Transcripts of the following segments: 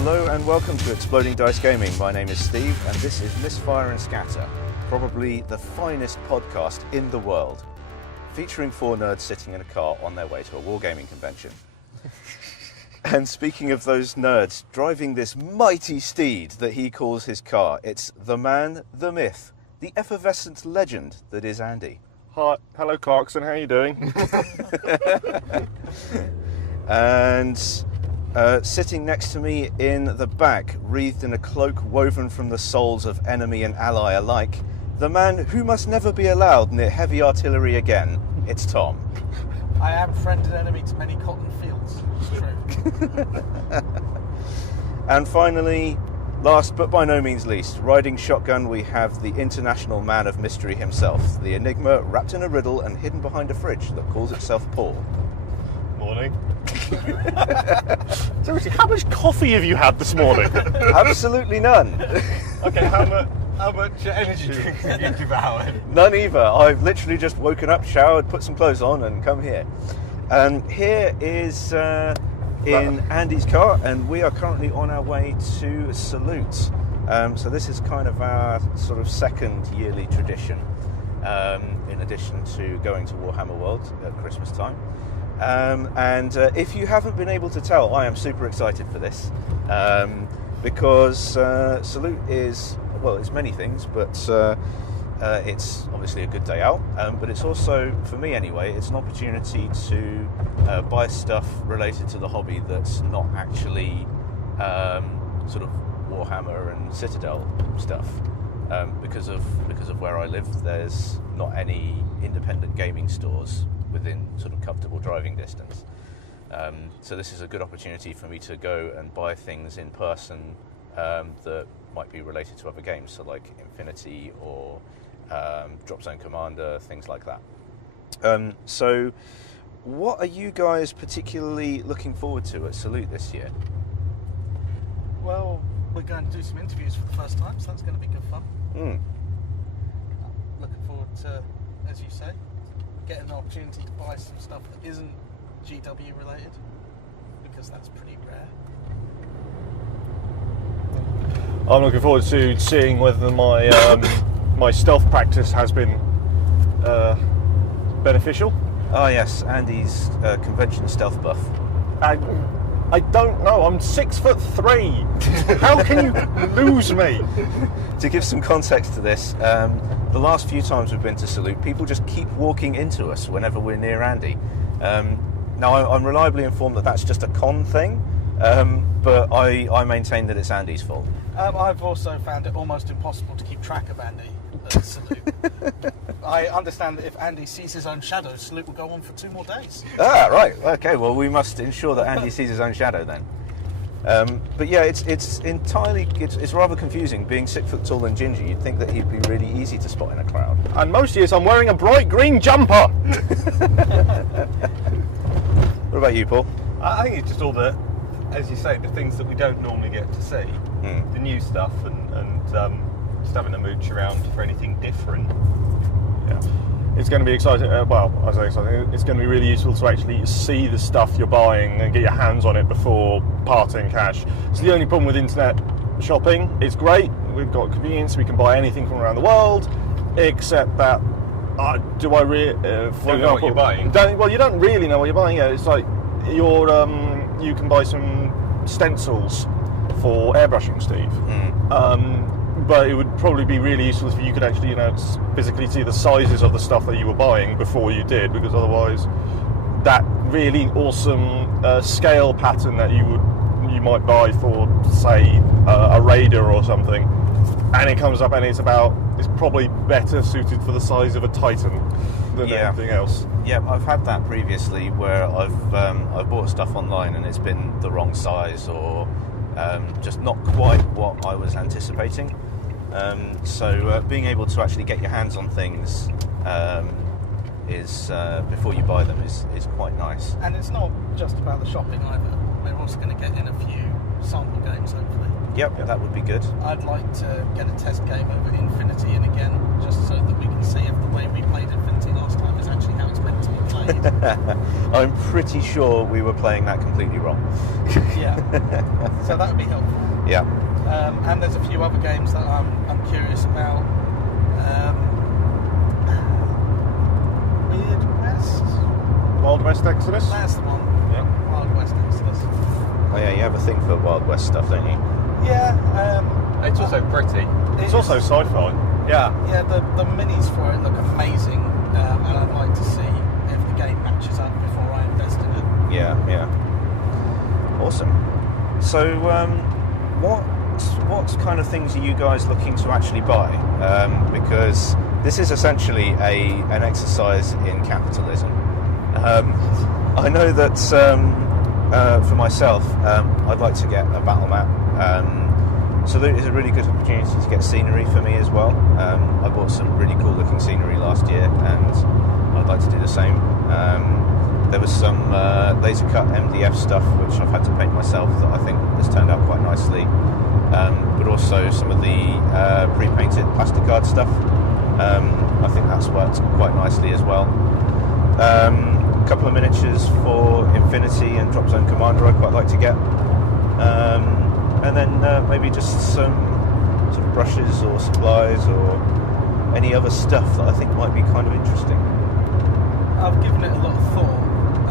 Hello and welcome to Exploding Dice Gaming. My name is Steve and this is Misfire and Scatter, probably the finest podcast in the world, featuring four nerds sitting in a car on their way to a wargaming convention. And speaking of those nerds, driving this mighty steed that he calls his car, it's the man, the myth, the effervescent legend that is Andy. Hi, hello Clarkson, how are you doing? And sitting next to me in the back, wreathed in a cloak woven from the souls of enemy and ally alike, the man who must never be allowed near heavy artillery again, it's Tom. I am friend and enemy to many cotton fields, it's true. And finally, last but by no means least, riding shotgun, we have the international man of mystery himself, the enigma wrapped in a riddle and hidden behind a fridge that calls itself Paul. Morning. Seriously, how much coffee have you had this morning? Absolutely none. Okay, how much energy drinks have you devoured? None either. I've literally just woken up, showered, put some clothes on and come here. Here is in Andy's car, and we are currently on our way to Salute. So this is kind of our sort of second yearly tradition, in addition to going to Warhammer World at Christmas time. And if you haven't been able to tell, I am super excited for this, because Salute is, well, it's many things, but it's obviously a good day out, but it's also, for me anyway, it's an opportunity to buy stuff related to the hobby that's not actually sort of Warhammer and Citadel stuff. Because of where I live, there's not any independent gaming stores within sort of comfortable driving distance. So this is a good opportunity for me to go and buy things in person that might be related to other games, so like Infinity or Drop Zone Commander, things like that. So what are you guys particularly looking forward to at Salute this year? Well, we're going to do some interviews for the first time, so that's going to be good fun. Looking forward to, as you say, getting the opportunity to buy some stuff that isn't GW related, because that's pretty rare. I'm looking forward to seeing whether my my stealth practice has been beneficial. Oh yes, Andy's convention stealth buff. I don't know, I'm 6'3". How can you lose me? To give some context to this, the last few times we've been to Salute, people just keep walking into us whenever we're near Andy. Now, I'm reliably informed that that's just a con thing, but I maintain that it's Andy's fault. I've also found it almost impossible to keep track of Andy at Salute. I understand that if Andy sees his own shadow, Salute will go on for 2 more days. Ah, right. Okay, well, we must ensure that Andy sees his own shadow then. But yeah, it's rather confusing. Being 6 foot tall and ginger, you'd think that he'd be really easy to spot in a crowd. And most years I'm wearing a bright green jumper. What about you, Paul? I think it's just all the, as you say, the things that we don't normally get to see, the new stuff, and just having a mooch around for anything different. Yeah, it's going to be exciting. Well, I say exciting. It's going to be really useful to actually see the stuff you're buying and get your hands on it before parting cash. It's the only problem with internet shopping. It's great. We've got convenience. We can buy anything from around the world, except that do I really? Don't know what you're buying. Well, you don't really know what you're buying. Yeah, it's like you can buy some stencils for airbrushing, Steve. But it would probably be really useful if you could actually, physically see the sizes of the stuff that you were buying before you did, because otherwise, that really awesome scale pattern that you might buy for, say, a Raider or something, and it comes up and it's probably better suited for the size of a Titan than anything else. Yeah, I've had that previously where I've bought stuff online and it's been the wrong size or just not quite what I was anticipating. So being able to actually get your hands on things is before you buy them is quite nice. And it's not just about the shopping either. We're also going to get in a few sample games, hopefully. Yep, that would be good. I'd like to get a test game over Infinity in again, just so that we can see if the way we played Infinity last time is actually how it's meant to be played. need. I'm pretty sure we were playing that completely wrong. Yeah. So that would be helpful. Yeah. And there's a few other games that I'm curious about. Weird West? Wild West Exodus. That's the one. Yeah. Wild West Exodus. Oh yeah, you have a thing for Wild West stuff, don't you? Yeah. It's also pretty. It's also sci-fi. Yeah. Yeah, the minis for it look amazing, and I'd like to see if the game matches up before I invest in it. Yeah. Awesome. So, what kind of things are you guys looking to actually buy? Because this is essentially an exercise in capitalism. I know that for myself, I'd like to get a battle map. Salute is a really good opportunity to get scenery for me as well. I bought some really cool looking scenery last year, and I'd like to do the same. There was some laser cut MDF stuff which I've had to paint myself that I think has turned out quite nicely, but also some of the pre-painted plastic art stuff. I think that's worked quite nicely as well. A couple of miniatures for Infinity and Drop Zone Commander I'd quite like to get. And then maybe just some sort of brushes or supplies or any other stuff that I think might be kind of interesting. I've given it a lot of thought,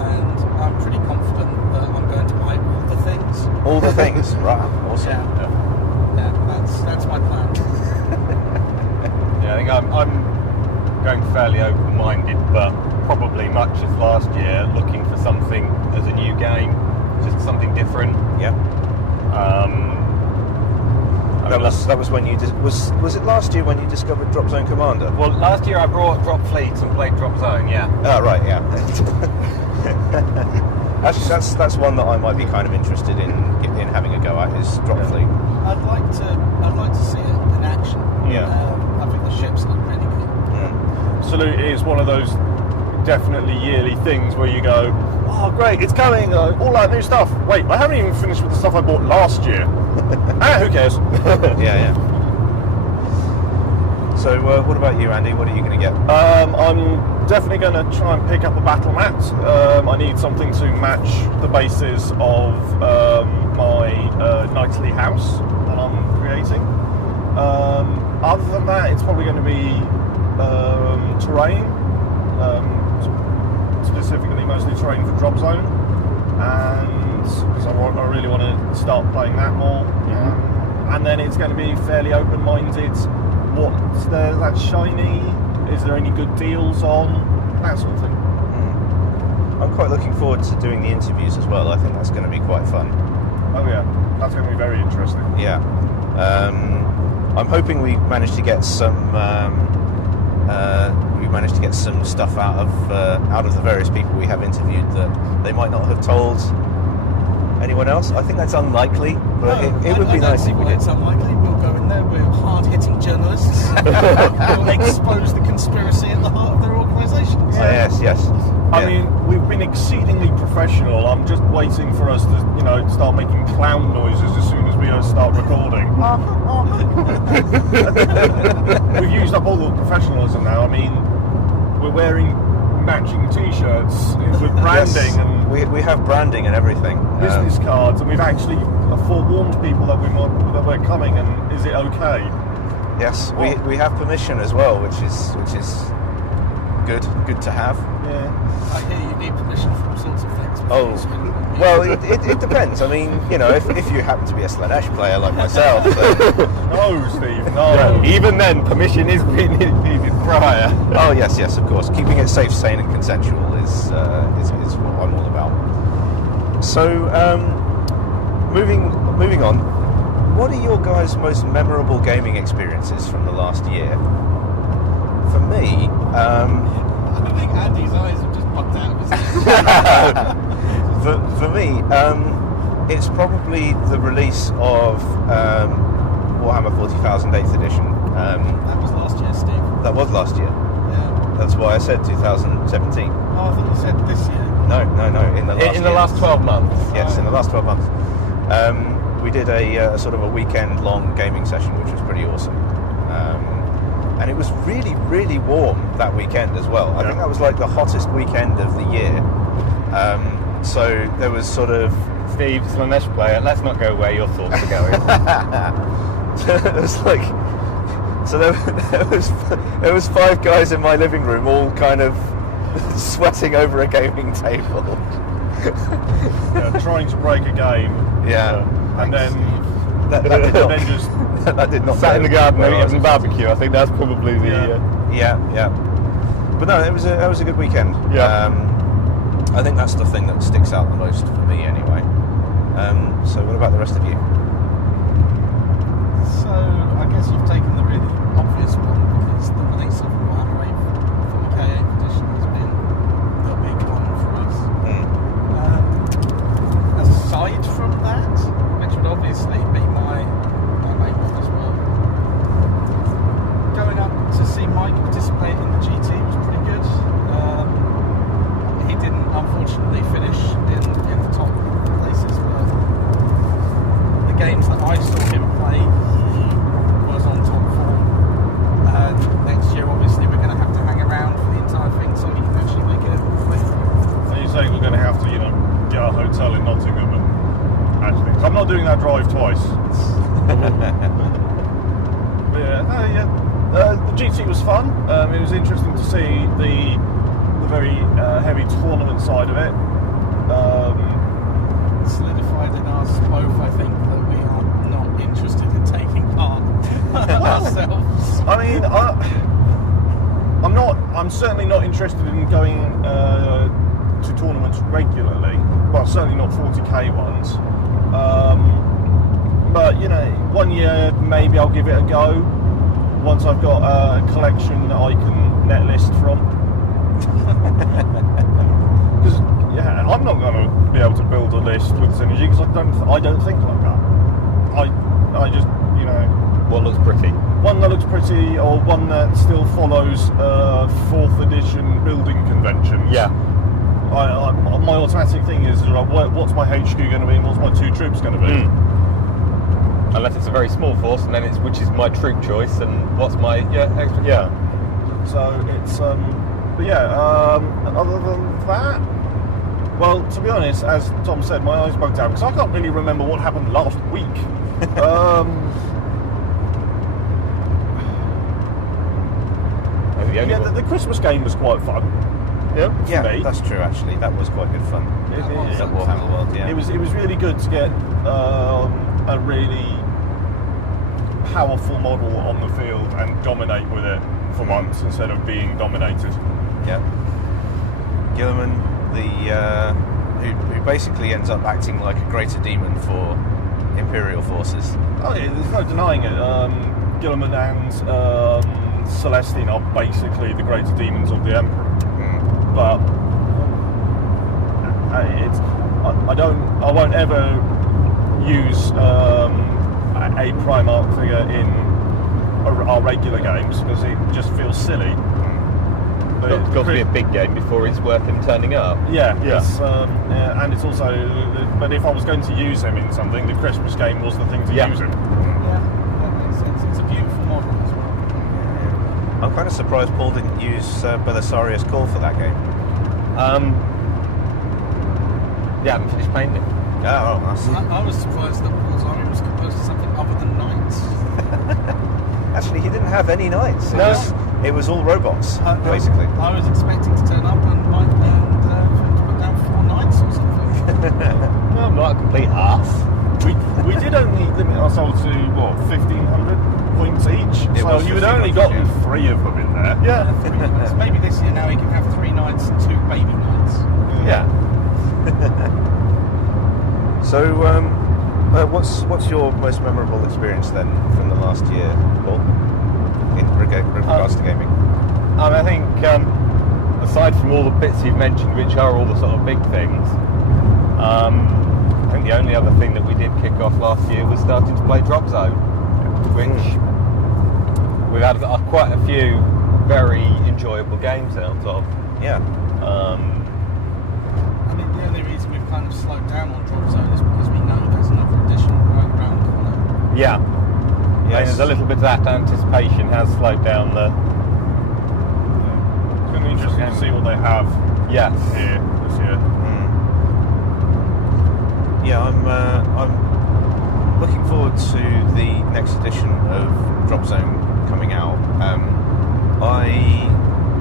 and I'm pretty confident that I'm going to buy all the things. All the things, right? Awesome. Yeah, that's my plan. Yeah, I think I'm going fairly open-minded, but probably much as last year, looking for something as a new game, just something different. Yeah. That was when you was it last year when you discovered Drop Zone Commander? Well, last year I brought Drop Fleet and played Drop Zone. Yeah. Oh right, yeah. Actually, that's one that I might be kind of interested in having a go at is Drop Fleet. I'd like to see it in action. Yeah. I think the ships look really cool. Salute is one of those definitely yearly things where you go, oh great, it's coming, all that new stuff. Wait, I haven't even finished with the stuff I bought last year. Who cares? Yeah. So what about you, Andy? What are you going to get? I'm definitely going to try and pick up a battle mat. I need something to match the bases of my knightly house that I'm creating. Other than that, it's probably going to be terrain. Specifically mostly terrain for Drop Zone, and because I really want to start playing that more. And then it's going to be fairly open-minded. What's there that's shiny? Is there any good deals on? That sort of thing. I'm quite looking forward to doing the interviews as well. I think that's going to be quite fun. Oh yeah, that's going to be very interesting. Yeah. I'm hoping we managed to get some stuff out of the various people we have interviewed that they might not have told anyone else. I think that's unlikely, but it would be nice if we did. It's unlikely. We'll go in there. We're hard-hitting journalists. We'll expose the conspiracy at the heart of their organisations. Yes. I mean, we've been exceedingly professional. I'm just waiting for us to, start making clown noises as soon as we start recording. We've used up all the professionalism now. I mean, we're wearing matching T-shirts with branding and we have branding and everything, business cards, and we've actually forewarned people that we're coming. And is it okay? Yes, we have permission as well, which is good to have. Yeah. I hear you need permission for all sorts of things. Well, it depends. I mean, if you happen to be a Slanesh player like myself. No, Steve, no. Even then, permission is needed prior. Oh yes, of course. Keeping it safe, sane, and consensual is what I'm all about. So, moving on. What are your guys' most memorable gaming experiences from the last year? For me, I think Andy's eyes have just popped out of his head. for me, it's probably the release of Warhammer 40,000 8th edition. That was last year, Steve. That was last year. Yeah. That's why I said 2017. Oh, I thought you said this year. No. In the last 12 months. Yes, in the last 12 months. We did a sort of a weekend-long gaming session, which was pretty awesome. and it was really, really warm that weekend as well. I think that was like the hottest weekend of the year. So there was sort of... Steve, Slanesh player, let's not go where your thoughts are going. It was like... So there was 5 guys in my living room all kind of sweating over a gaming table. Trying to break a game. And then... That did not sat in the garden having barbecue. I think that's probably the... Yeah. But no, it was a good weekend. I think that's the thing that sticks out the most for me anyway. So what about the rest of you? So I guess you've taken the really obvious one, because the release of Warhammer 40k edition has been the big one for us. Aside from that, which would obviously be my main one as well, going up to see Mike participate in the GT was pretty good. He didn't unfortunately finish in the top places, but the games that I saw him play, he was on top form. And next year, obviously, we're going to have to hang around for the entire thing so he can actually make it a playthrough. Are you saying we're going to have to, get a hotel in Nottingham and actually? Cause I'm not doing that drive twice. The GT was fun. It was interesting to see the very heavy tournament side of it. Solidified in us both, I think, that we are not interested in taking part ourselves. I mean, I'm certainly not interested in going to tournaments regularly. Well, certainly not 40k ones. But 1 year maybe I'll give it a go once I've got a collection that I can net list from. Because I'm not going to be able to build a list with Synergy because I don't think like that. I just what looks pretty. One that looks pretty, or one that still follows 4th edition building conventions. Yeah. My automatic thing is what's my HQ going to be and what's my 2 troops going to be. Unless it's a very small force, and then it's which is my troop choice and what's my extra. Yeah. So it's other than that, well, to be honest, as Tom said, my eyes bugged out because I can't really remember what happened last week. The Christmas game was quite fun. Yeah, me. That's true. Actually, that was quite good fun. Warhammer World. Yeah, it was really good to get a really powerful model on the field and dominate with it for once instead of being dominated. Yeah. Gilliman, who basically ends up acting like a greater demon for Imperial forces. Oh yeah, there's no denying it. Gilliman and Celestine are basically the greater demons of the Emperor. But I won't ever use a Primarch figure in our regular games because it just feels silly. It's got to be a big game before it's worth him turning up. Yeah. And it's also, but if I was going to use him in something, the Christmas game was the thing to use him. Yeah, that makes sense. It's a beautiful model as well. I'm kind of surprised Paul didn't use Belisarius Call for that game. I haven't finished painting it. I was surprised that Paul's army was composed of something other than knights. Actually, he didn't have any knights. It was all robots, basically. I was expecting to turn up and put down 4 knights or something. No, I'm not a complete arse. We did only limit ourselves to 1,500 points each. So you had only gotten 3 of them in there. Yeah. So maybe this year now he can have 3 knights and 2 baby knights. Yeah. So, what's your most memorable experience then from the last year, Paul, in regards to gaming? I think, aside from all the bits you've mentioned, which are all the sort of big things, I think the only other thing that we did kick off last year was starting to play Drop Zone, which we've had quite a few very enjoyable games out of. Yeah. I think the only reason we've kind of slowed down on Drop Zone is because we know there's another edition right around the corner. Yeah. Yes. there's a little bit of that anticipation has slowed down the. It's going to be interesting to see what they have Yes. here this year. Yeah, I'm looking forward to the next edition of Drop Zone coming out.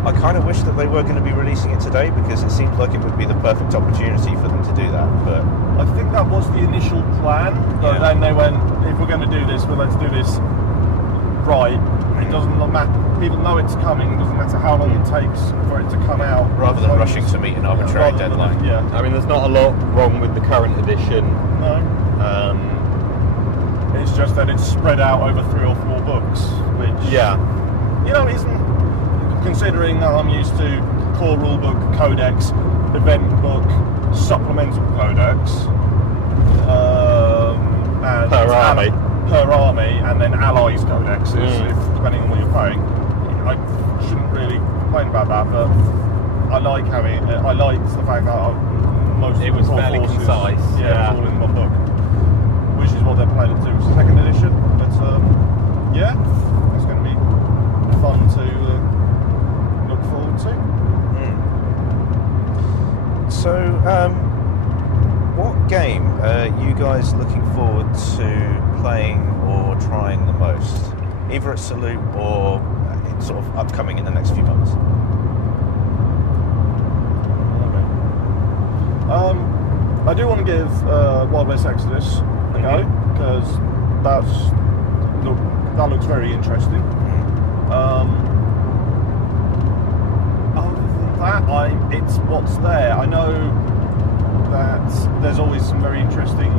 I kind of wish that they were going to be releasing it today, because it seemed like it would be the perfect opportunity for them to do that. But I think that was the initial plan, but then they went, if we're going to do this, well, let's do this right. It doesn't matter. People know it's coming. It doesn't matter how long it takes for it to come out. rather than rushing to meet an arbitrary rather than- deadline. Yeah. I mean, there's not a lot wrong with the current edition. No. It's just that it's spread out over 3 or 4 books, which isn't, considering that I'm used to core rulebook, codex, event book, supplemental codex, and per army, and then allies codexes, depending on what you're playing. I shouldn't really complain about that, but I like the fact that most It of the was core fairly forces, concise, yeah. all in one book, which is what they're planning to do for second edition. But it's going to be fun to look forward to. So, what game are you guys looking forward to playing or trying the most, either at Salute or sort of upcoming in the next few months? I do want to give Wild West Exodus a go, because that looks very interesting. Other than that, it's what's there. I know that there's always some very interesting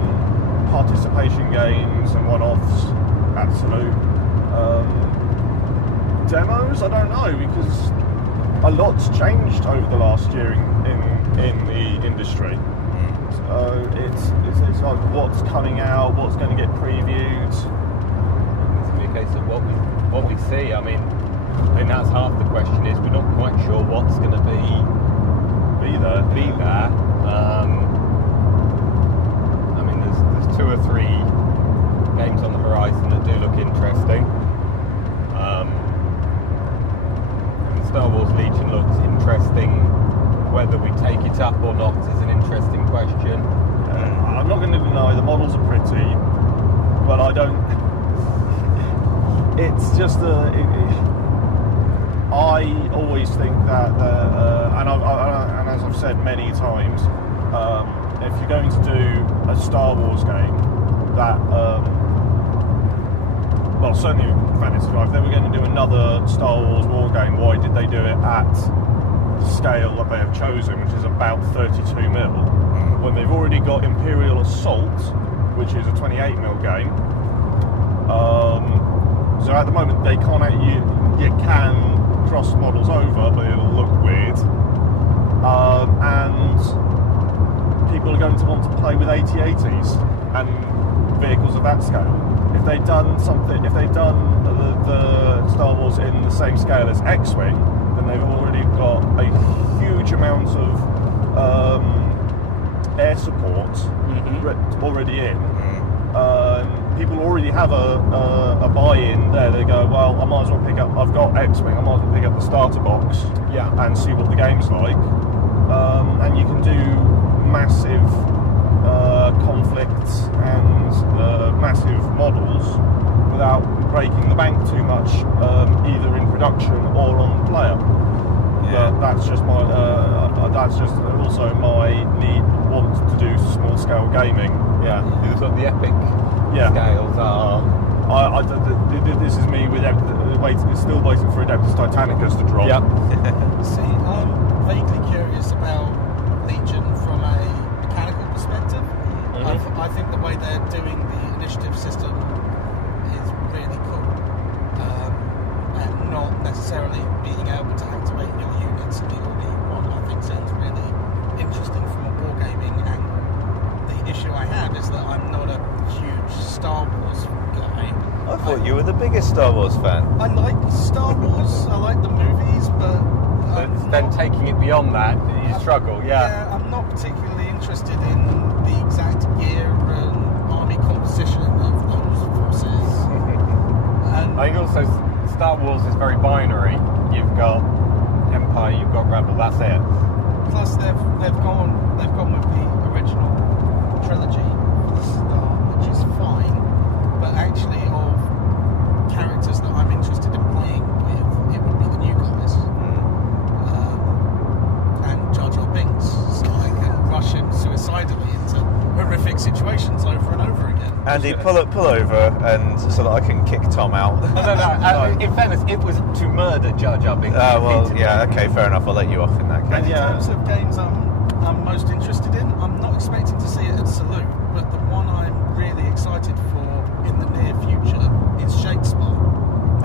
participation games and one-offs at Salute. Demos, I don't know, because a lot's changed over the last year in the industry. So it's like what's coming out, what's going to get previewed. It's going to be a case of what we see. I mean that's half the question, is we're not quite sure what's going to be there. I mean, there's 2 or 3 games on the horizon that do look interesting. And Star Wars Legion looks interesting. Whether we take it up or not is an interesting question. I'm not going to deny the models are pretty, but I don't. It's just I always think that, and as I've said many times, if you're going to do a Star Wars game, that well, certainly Fantasy 5, if they were going to do another Star Wars war game, why did they do it at the scale that they have chosen, which is about 32mm, when they've already got Imperial Assault, which is a 28mm game. So at the moment they can't, you can cross models over, but it'll look weird. And people are going to want to play with AT-ATs and vehicles of that scale. If they'd done the Star Wars in the same scale as X-Wing, then they've already got a huge amount of air support already in. People already have a buy-in there. They go, well, I might as well pick up, I've got X-Wing, I might as well pick up the starter box and see what the game's like. And you can do massive conflicts and massive models without breaking the bank too much, either in production or on player. But that's just my. That's just also my want to do small scale gaming. Yeah, these are the epic scales are. This is me with still waiting for Adeptus Titanicus to drop. Yep. See, I'm vaguely curious about Legion from a mechanical perspective. I think the way they're doing the initiative system is really cool, and not necessarily being able to activate your units in the order you want. I think sounds really interesting from a wargaming angle. The issue I have is that I'm not a huge Star Wars guy. I thought you were the biggest Star Wars fan. I like Star Wars, I like the movies, but then taking it beyond that, you struggle. Yeah, I'm not particularly interested in the exact gear and army composition of those forces. I think also Star Wars is very binary. You've got Empire, you've got Rebel. That's it. Plus, they've gone with the original trilogy for the start, which is fine. But actually, of characters that I'm interested in playing with, it would be the new guys. And Jar Jar Binks, so I can rush him suicidally into horrific situations over and over again. Andy, pull over, and so that I can kick Tom out. No. In fairness, it was to murder Jar Jar Binks. Well, yeah, okay, fair enough. I'll let you off in that case. In terms of games I'm most interested in, I'm not expecting to see it at Salute, but the one I'm really excited for in the near future is Shadespire.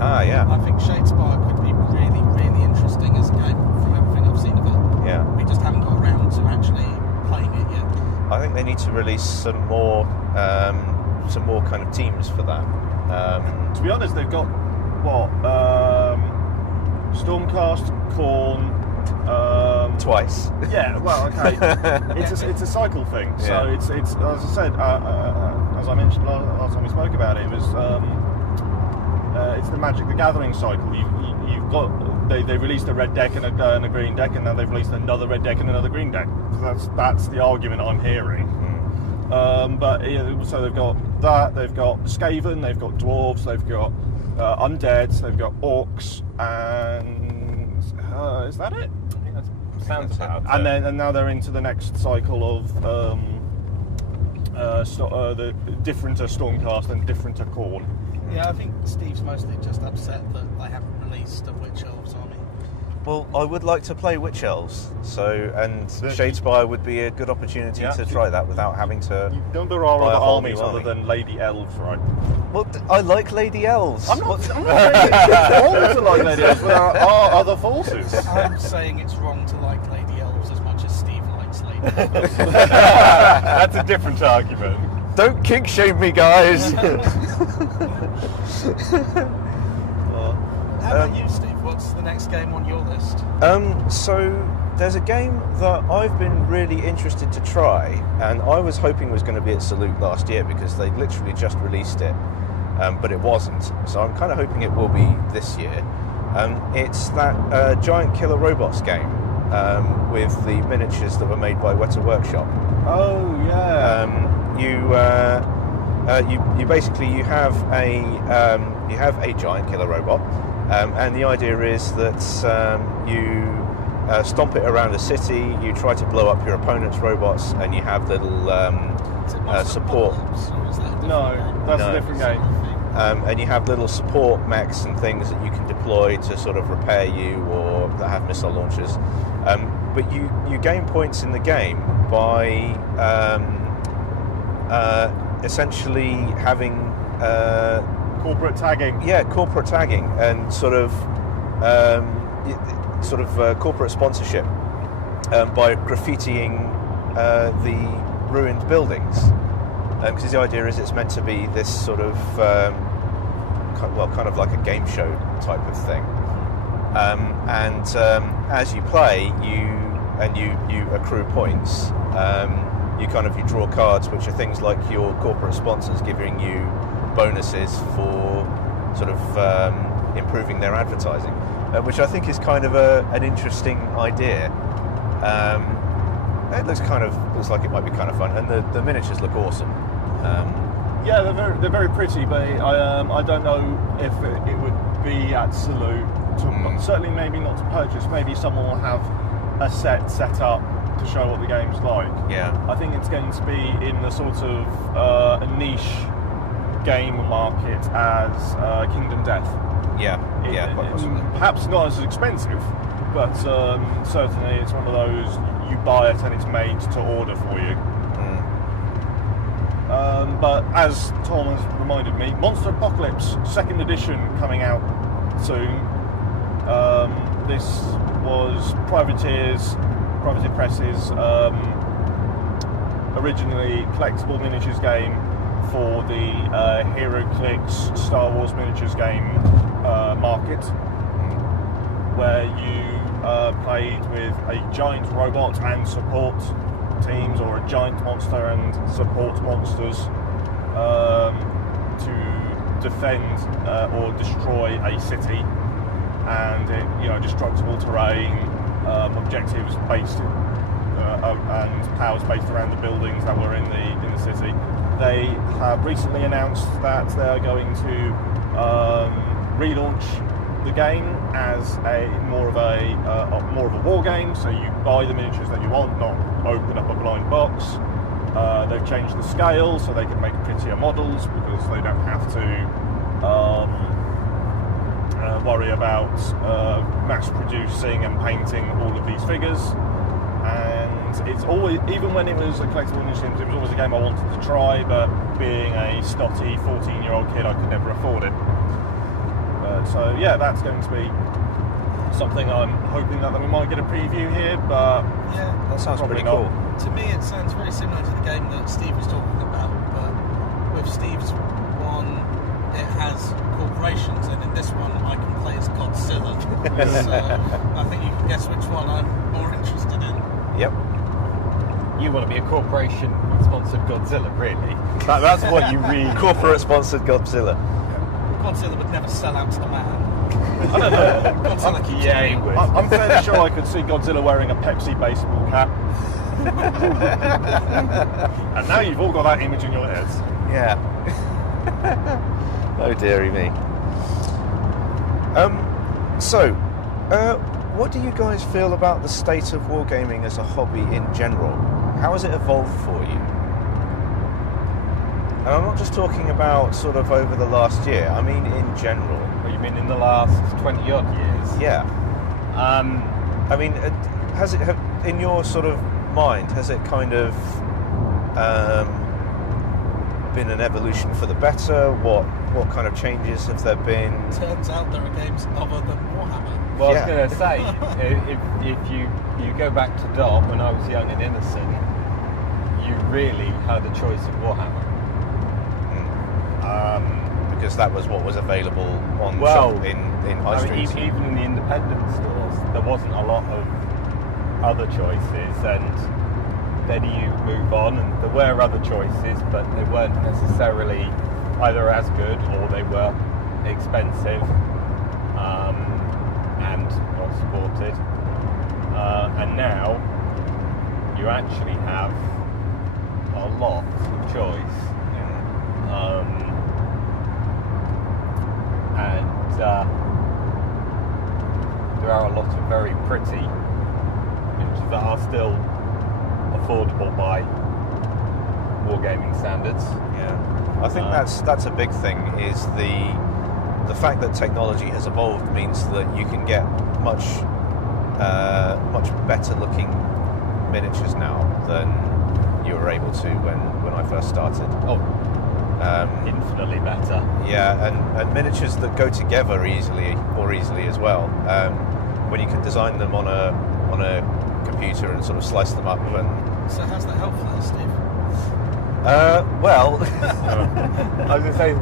Ah, yeah. I think Shadespire could be really, really interesting as a game from everything I've seen of it. Yeah. We just haven't got around to actually playing it yet. I think they need to release some more kind of teams for that. To be honest, they've got what Stormcast, Khorne. Twice. Yeah, well, okay. It's a cycle thing. So Yeah. it's as I said, as I mentioned last time we spoke about it, it was it's the Magic the Gathering cycle. You've got they released a red deck and a green deck, and now they've released another red deck and another green deck. That's the argument I'm hearing. But so they've got that, they've got Skaven, they've got dwarves, they've got undeads, they've got orcs, and is that it? I think that sounds about And now they're into the next cycle of the different Stormcast and different Khorne. Yeah, I think Steve's mostly just upset that they haven't released a Witch Elves army. Well, I would like to play Witch Elves, and Shadespire would be a good opportunity to try that without having to. There are buy a other whole armies new other army. than Lady Elves, right? Well, I like Lady Elves. I'm not saying all are like Lady Elves, but there are other forces. I'm saying it's wrong to like Lady Elves as much as Steve likes Lady Elves. That's a different argument. Don't kink shame me, guys. How about you, Steve? What's the next game on your list? So there's a game that I've been really interested to try, and I was hoping was going to be at Salute last year because they literally just released it, but it wasn't. So I'm kind of hoping it will be this year. It's that Giant Killer Robots game with the miniatures that were made by Weta Workshop. Oh yeah. You basically have a giant killer robot, and the idea is that you stomp it around a city. You try to blow up your opponent's robots, and you have little support. No, that's a different game. And you have little support mechs and things that you can deploy to sort of repair you, or that have missile launchers. But you gain points in the game by essentially having Corporate tagging. Yeah, corporate tagging and sort of corporate sponsorship by graffitiing the ruined buildings. Because the idea is it's meant to be this sort of kind of like a game show type of thing. As you play, you accrue points. You draw cards, which are things like your corporate sponsors giving you bonuses for sort of improving their advertising, which I think is kind of an interesting idea. It looks like it might be kind of fun, and the miniatures look awesome. Yeah, they're very pretty, but I don't know if it would be at Salute. Certainly, maybe not to purchase. Maybe someone will have a set up to show what the game's like. Yeah, I think it's going to be in the sort of a niche game market as Kingdom Death. Yeah, quite possibly. Perhaps not as expensive, but certainly it's one of those you buy it and it's made to order for you. But as Tom has reminded me, Monster Apocalypse 2nd edition coming out soon. This was Privateer Press's originally collectible miniatures game for the HeroClix Star Wars miniatures game market, where you played with a giant robot and support teams, or a giant monster and support monsters to defend or destroy a city, and it, destructible terrain, objectives based and powers based around the buildings that were in the city. They have recently announced that they're going to relaunch the game as more of a war game. So you buy the miniatures that you want, not open up a blind box. They've changed the scale so they can make prettier models because they don't have to worry about mass producing and painting all of these figures. And it's always, even when it was a collectible initiative, it was always a game I wanted to try, but being a snotty 14-year-old kid, I could never afford it. So yeah, that's going to be something I'm hoping that we might get a preview here, but yeah, that sounds pretty not. cool. To me, it sounds very similar to the game that Steve was talking about, but with Steve's one, it has corporations, and in this one, I can play as Godzilla. So I think you can guess which one I'm more interested in. Yep. You want to be a corporation-sponsored Godzilla, really? That's what you read. Corporate-sponsored Godzilla. Godzilla would never sell out to the man. I don't know. Godzilla keeps Yeah, he winning. would. I'm fairly sure I could see Godzilla wearing a Pepsi baseball cap. And now you've all got that image in your heads. Yeah. Oh dearie me. What do you guys feel about the state of wargaming as a hobby in general? How has it evolved for you? And I'm not just talking about sort of over the last year, I mean in general. What you mean in the last 20-odd years? Yeah. I mean, has it, in your sort of mind, has it kind of been an evolution for the better? What kind of changes have there been? Turns out there are games other than Warhammer. Well, Yeah. I was going to say, if you go back to Dom, when I was young and innocent, you really had a choice of Warhammer. Because that was what was available on Well, shop in high streets. even in the independent stores, there wasn't a lot of other choices, and then you move on, and there were other choices, but they weren't necessarily either as good or they were expensive and not supported. And now you actually have a lot of choice. And there are a lot of very pretty images that are still affordable by wargaming standards. Yeah, I think that's a big thing. Is the fact that technology has evolved means that you can get much better looking miniatures now than you were able to when I first started. Infinitely better. Yeah, and miniatures that go together easily as well. When you can design them on a computer and sort of slice them up and. So how's that helpful there, Steve? Well, I was going to say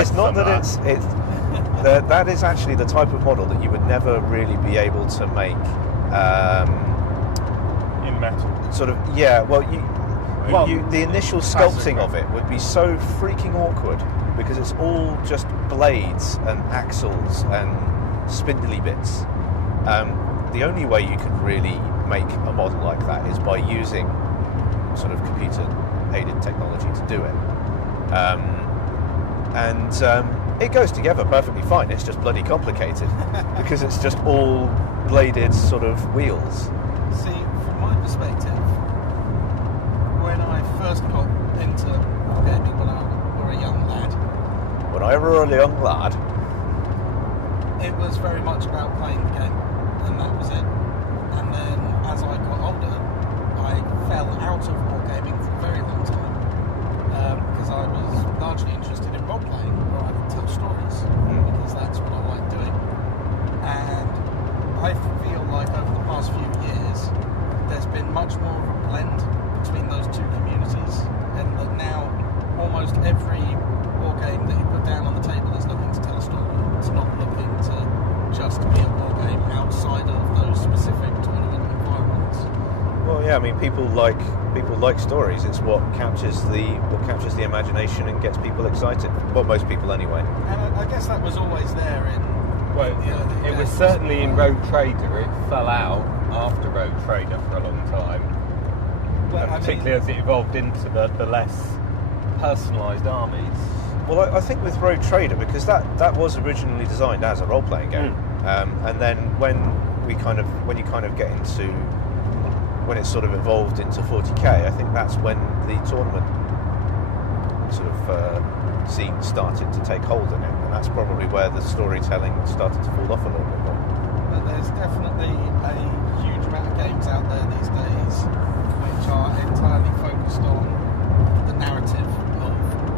it's not that that is actually the type of model that you would never really be able to make In metal. sort of. Yeah, well, the initial sculpting of it would be so freaking awkward because it's all just blades and axles and spindly bits. The only way you could really make a model like that is by using sort of computer-aided technology to do it. It goes together perfectly fine. It's just bloody complicated because it's just all bladed sort of wheels. See, from my perspective, when I first got into gaming when I was a young lad, When I were a young lad, it was very much about playing the game, and that was it. And then as I got older, I fell out of wargaming for a very long time because I was largely interested in role-playing, where I could tell stories, because that's what I like doing. And I feel like over the past few years, there's been much more of a blend between those two communities, and that now almost every war game that you put down on the table is looking to tell a story. It's not looking to just be a war game outside of those specific tournament environments. well, Yeah, I mean, people like stories. It's what captures the imagination and gets people excited. Well, most people anyway. And I guess that was always there in. Well, it was certainly in Rogue Trader. It fell out after Rogue Trader for a long time, Well, particularly as it evolved into the less personalised armies. Well, I think with Rogue Trader, because that was originally designed as a role-playing game, and then when you kind of get into when it sort of evolved into 40k, I think that's when the tournament sort of scene started to take hold in it, and that's probably where the storytelling started to fall off a little bit more. But there's definitely a huge amount of games out there these days which are entirely focused on the narrative of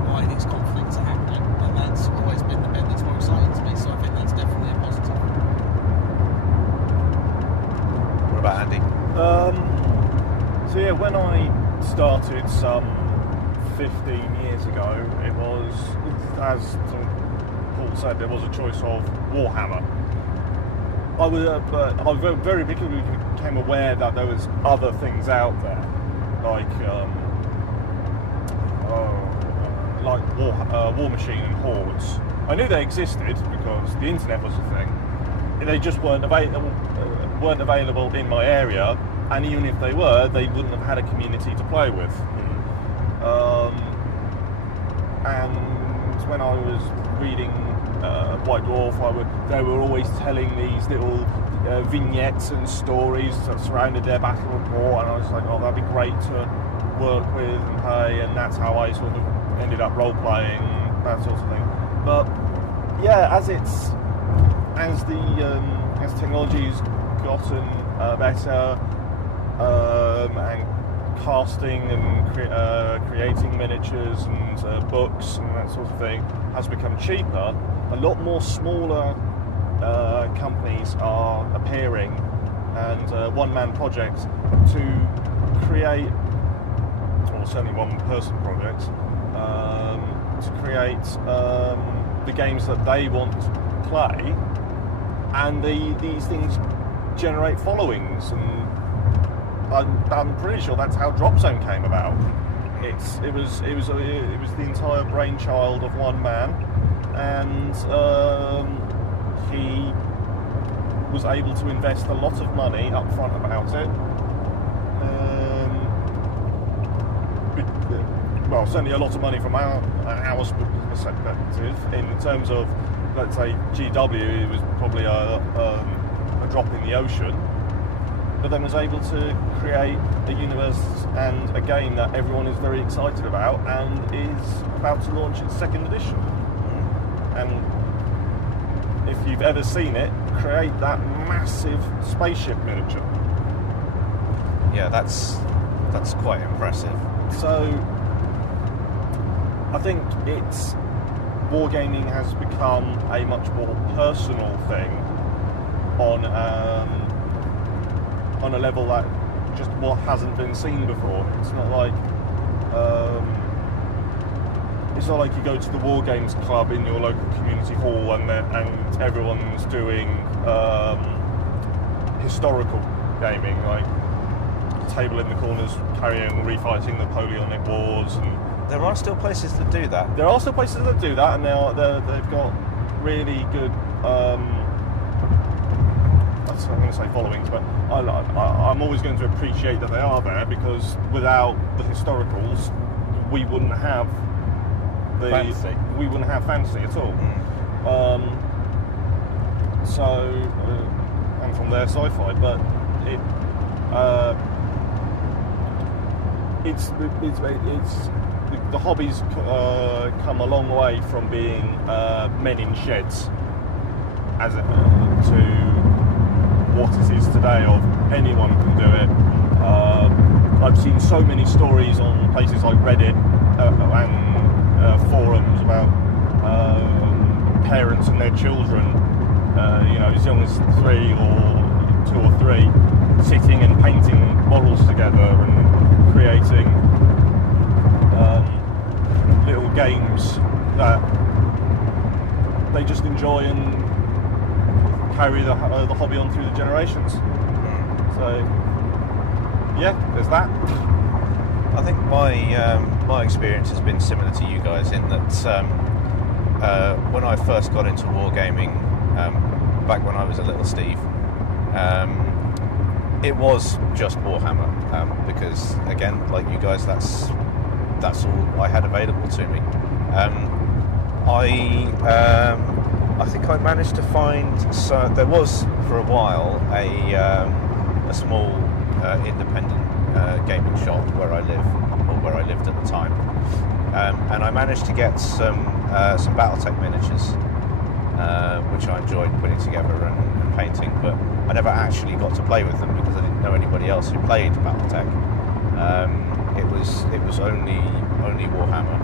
why these conflicts are happening, and that's always been the bit that's more exciting to me, so I think that's definitely a positive. What about Andy? So yeah, when I started some 15 years ago, it was, as Paul said, there was a choice of Warhammer. I very quickly became aware that there was other things out there, like War Machine and Hordes. I knew they existed because the internet was a thing. They just weren't available in my area, and even if they were, they wouldn't have had a community to play with. And when I was reading White Dwarf, they were always telling these little vignettes and stories that surrounded their battle report, and I was like, oh, that'd be great to work with and play, and that's how I sort of ended up role-playing, that sort of thing. But yeah, as technology's gotten better, and casting and creating miniatures and books and that sort of thing has become cheaper, a lot more smaller companies are appearing, and one-man projects to create, or certainly one-person projects, to create the games that they want to play, and these things generate followings, and I'm pretty sure that's how Drop Zone came about. It was the entire brainchild of one man, and he was able to invest a lot of money up front about it. Well, certainly a lot of money from our perspective. In terms of, let's say, GW, it was probably a drop in the ocean, but then was able to create a universe and a game that everyone is very excited about, and is about to launch its second edition. And if you've ever seen it, create that massive spaceship miniature. Yeah, that's quite impressive. So I think wargaming has become a much more personal thing on a level that just hasn't been seen before. It's not like you go to the War Games Club in your local community hall and everyone's doing historical gaming, like table in the corners refighting the Napoleonic Wars. And There are still places that do that. There are still places that do that, and they've got really good. I'm going to say followings, but I'm always going to appreciate that they are there, because without the historicals, we wouldn't have fantasy. We wouldn't have fantasy at all. And from there, sci-fi, but the hobby's come a long way from being men in sheds to what it is today of anyone can do it. I've seen so many stories on places like Reddit and forums about parents and their children, as young as 3 or 2 or 3, sitting and painting models together and creating little games that they just enjoy and carry the hobby on through the generations. So yeah, there's that. I think my experience has been similar to you guys in that when I first got into wargaming, back when I was a little Steve, it was just Warhammer, because again, like you guys, that's all I had available to me. I think I managed to find, so there was for a while a small independent gaming shop where I live, or where I lived at the time, and I managed to get some BattleTech miniatures, which I enjoyed putting together and painting, but I never actually got to play with them because I didn't know anybody else who played BattleTech. It was only Warhammer,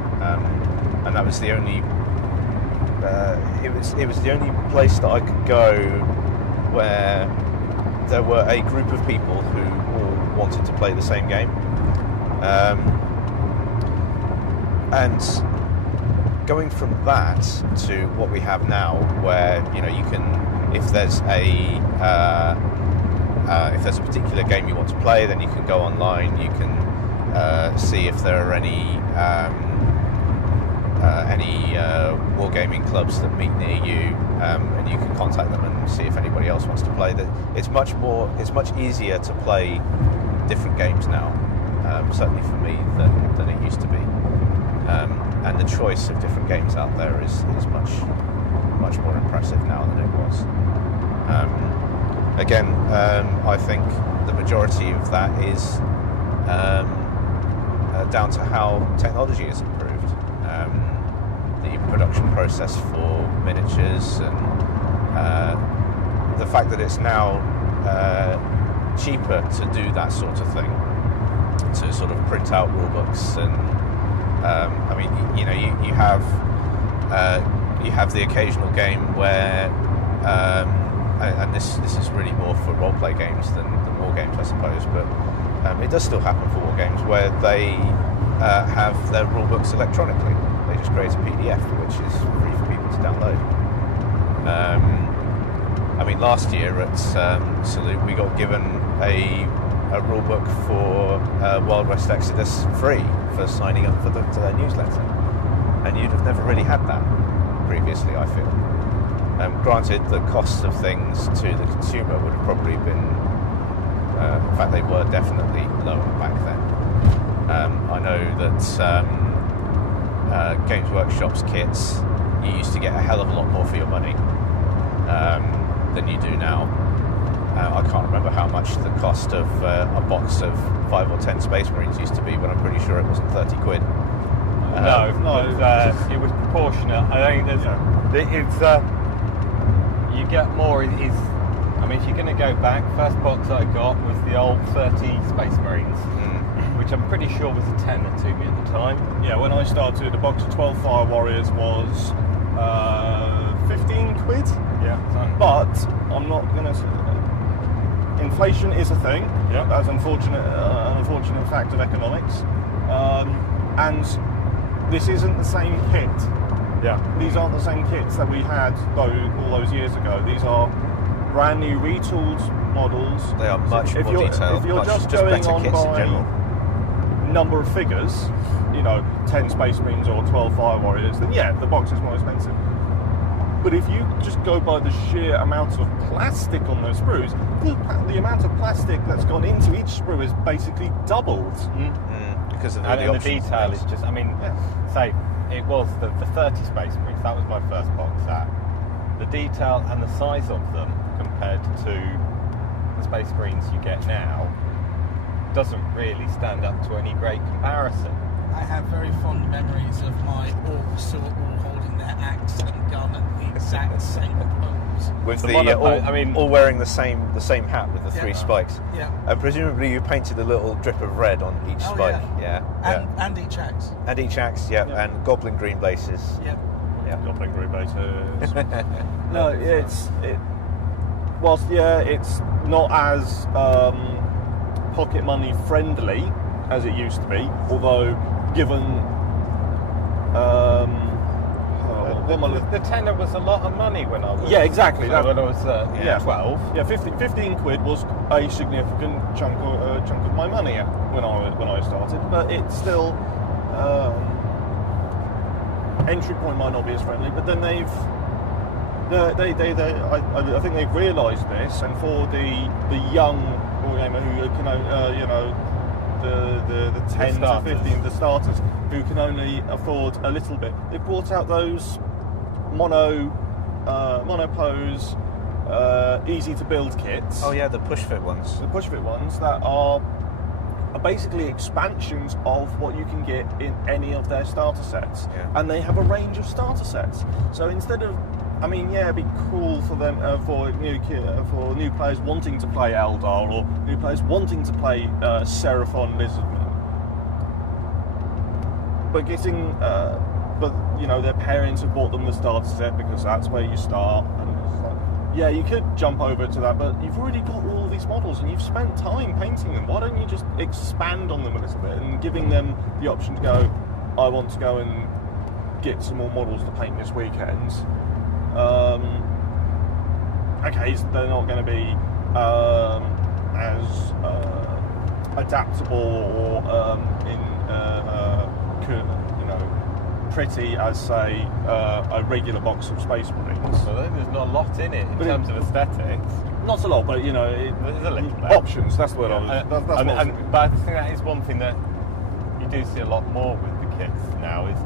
and that was the only. It was the only place that I could go where there were a group of people who all wanted to play the same game, and going from that to what we have now, where you can, if there's a particular game you want to play, then you can go online, you can see if there are any wargaming clubs that meet near you, and you can contact them and see if anybody else wants to play. That it's much easier to play different games now, certainly for me, than it used to be, and the choice of different games out there is much more impressive now than it was. Again, I think the majority of that is down to how technology has improved. The production process for miniatures, and the fact that it's now cheaper to do that sort of thing, to sort of print out rule books, and I mean, you have the occasional game where, and this is really more for role-play games than war games, I suppose, but it does still happen for war games where they have their rule books electronically. They just create a PDF, which is free for people to download. I mean, last year at Salute, we got given a rule book for Wild West Exodus free for signing up to their newsletter, and you'd have never really had that previously, I feel. Granted, the costs of things to the consumer would have probably been, in fact, they were definitely lower back then. I know that Games Workshop's kits, you used to get a hell of a lot more for your money than you do now. I can't remember how much the cost of a box of 5 or 10 Space Marines used to be, but I'm pretty sure it wasn't 30 quid. No, it was proportionate. I think you get more. I mean, if you're going to go back, first box I got was the old 30 Space Marines, which I'm pretty sure was a tenner to me at the time. Yeah, when I started, a box of 12 Fire Warriors was 15 quid. Yeah. But I'm not going to. Inflation is a thing. Yeah. That's an unfortunate fact of economics. And this isn't the same kit. Yeah. These aren't the same kits that we had all those years ago. These are brand new retooled models. They are much more detailed. If you're just better going on kits in general. by number of figures, 10 Space Marines or 12 Fire Warriors, then yeah, the box is more expensive. But if you just go by the sheer amount of plastic on those sprues, the amount of plastic that's gone into each sprue is basically doubled. Because of the detail is just, say, it was the 30 Space Marines, that was my first box set. The detail and the size of them compared to the Space Marines you get now doesn't really stand up to any great comparison. I have very fond memories of my orcs who are all holding their axe and gun at the exact same pose. With the all wearing the same hat with the 3 spikes. Yeah. And presumably you painted a little drip of red on each spike. Yeah. And each axe. And each axe, yeah. And goblin green bases. Yeah. Yeah. Goblin green bases. No, it's not as pocket money friendly as it used to be, although given The tenner was a lot of money when I was. Yeah, exactly. When I was 12. Yeah, 15 quid was a significant chunk of my money when I started, but it's still entry point might not be as friendly. But then I think they've realised this, and for the young wargamer who can the 10 to 15, the starters who can only afford a little bit, they've brought out those monopose easy to build kits. Oh yeah, the push fit ones. The push fit ones that are basically expansions of what you can get in any of their starter sets, and they have a range of starter sets. So instead of, it'd be cool for them for new players wanting to play Eldar, or new players wanting to play Seraphon Lizardman, but getting, their parents have bought them the starter set because that's where you start. And it's like, yeah, you could jump over to that, but you've already got all these models and you've spent time painting them. Why don't you just expand on them a little bit and giving them the option to go, I want to go and get some more models to paint this weekend. Okay, so they're not going to be as adaptable or pretty as, say, a regular box of Space Marines. So there's not a lot in it in terms of aesthetics. Not a lot, but there's a little bit. Options. That's what I was. That's what I was thinking. But I think that is one thing that you do see a lot more with the kits now, is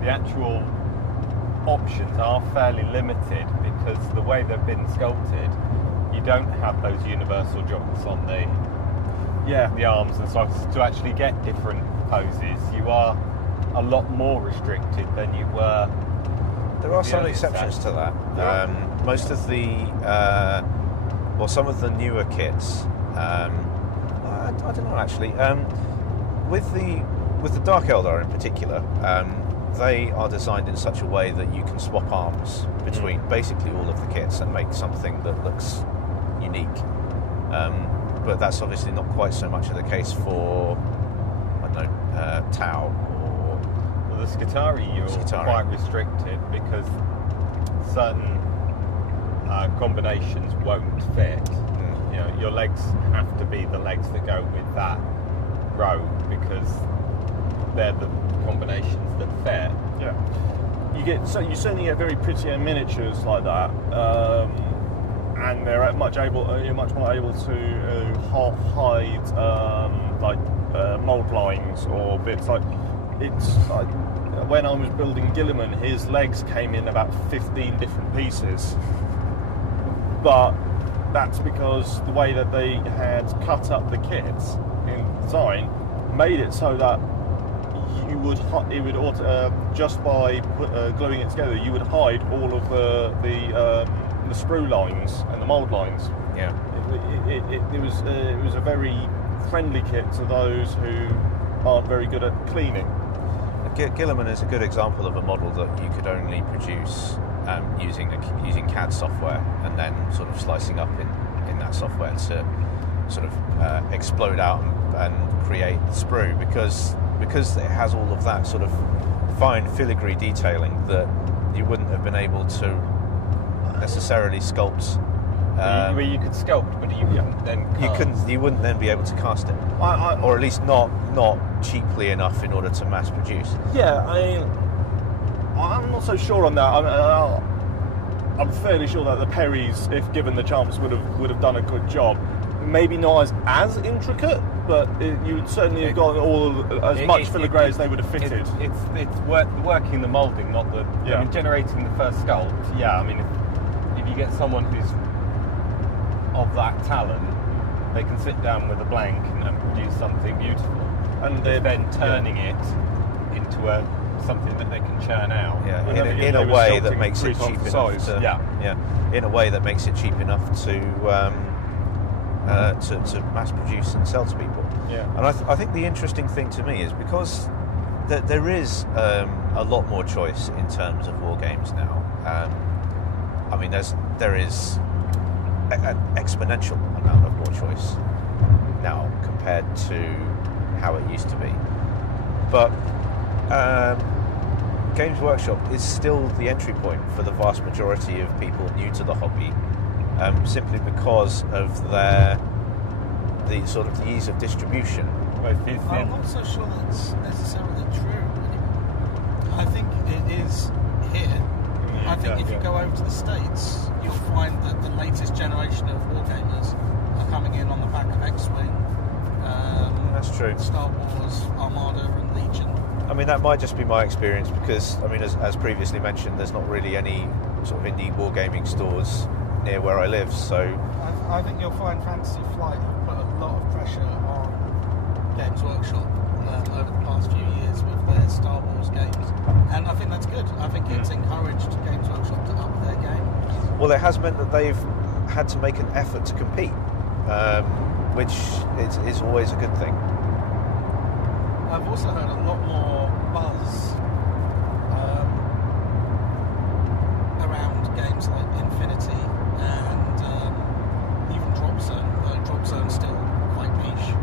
the actual options are fairly limited, because the way they've been sculpted, you don't have those universal joints on the arms and stuff to actually get different poses. You are a lot more restricted than you were. There are some exceptions to that. Most of the some of the newer kits, I don't know actually. With the Dark Eldar in particular, they are designed in such a way that you can swap arms between basically all of the kits and make something that looks unique. But that's obviously not quite so much of the case for, Tau. The Skitarii, you're quite restricted because certain combinations won't fit. Your legs have to be the legs that go with that row, because they're the combinations that fit. Yeah, you certainly get very pretty miniatures like that, and they're you're much more able to hide mold lines or bits like. It's like when I was building Gilliman, his legs came in about 15 different pieces, but that's because the way that they had cut up the kits in design made it so that just by gluing it together, you would hide all of the sprue lines and the mold lines. Yeah, it was a very friendly kit to those who aren't very good at cleaning. Gilliman is a good example of a model that you could only produce using CAD software, and then sort of slicing up in that software to sort of explode out and create the sprue, because it has all of that sort of fine filigree detailing that you wouldn't have been able to necessarily sculpt. Where you could sculpt, but you wouldn't then cast. You wouldn't then be able to cast it, or at least not cheaply enough in order to mass produce. Yeah, I'm not so sure on that. I'm fairly sure that the Perrys, if given the chance, would have done a good job. Maybe not as intricate, but you would certainly have gotten as much filigree as they would have fitted. It's working the moulding, not the generating the first sculpt. Yeah, if you get someone who's of that talent, they can sit down with a blank and produce something beautiful, and they're then turning it into something that they can churn out. Yeah, in a way that makes it cheap enough. In a way that makes it cheap enough to mass produce and sell to people. Yeah, and I think the interesting thing to me is because there is a lot more choice in terms of war games now. There is an exponential amount of more choice now compared to how it used to be. But Games Workshop is still the entry point for the vast majority of people new to the hobby, simply because of the sort of the ease of distribution. I'm not so sure that's necessarily true anymore. I think it is here. I think if you go over to the States, you'll find that the latest generation of wargamers are coming in on the back of X-Wing, That's true. Star Wars, Armada and Legion. I mean, that might just be my experience because, I mean, as previously mentioned, there's not really any sort of indie wargaming stores near where I live, so... I think you'll find Fantasy Flight have put a lot of pressure on Games Workshop over the past few years with their Star Wars games, and I think that's good. I think it's encouraged Games Workshop to up their game. Well, it has meant that they've had to make an effort to compete, which is always a good thing. I've also heard a lot more buzz around games like Infinity and even Drop Zone, though Drop Zone's still quite niche.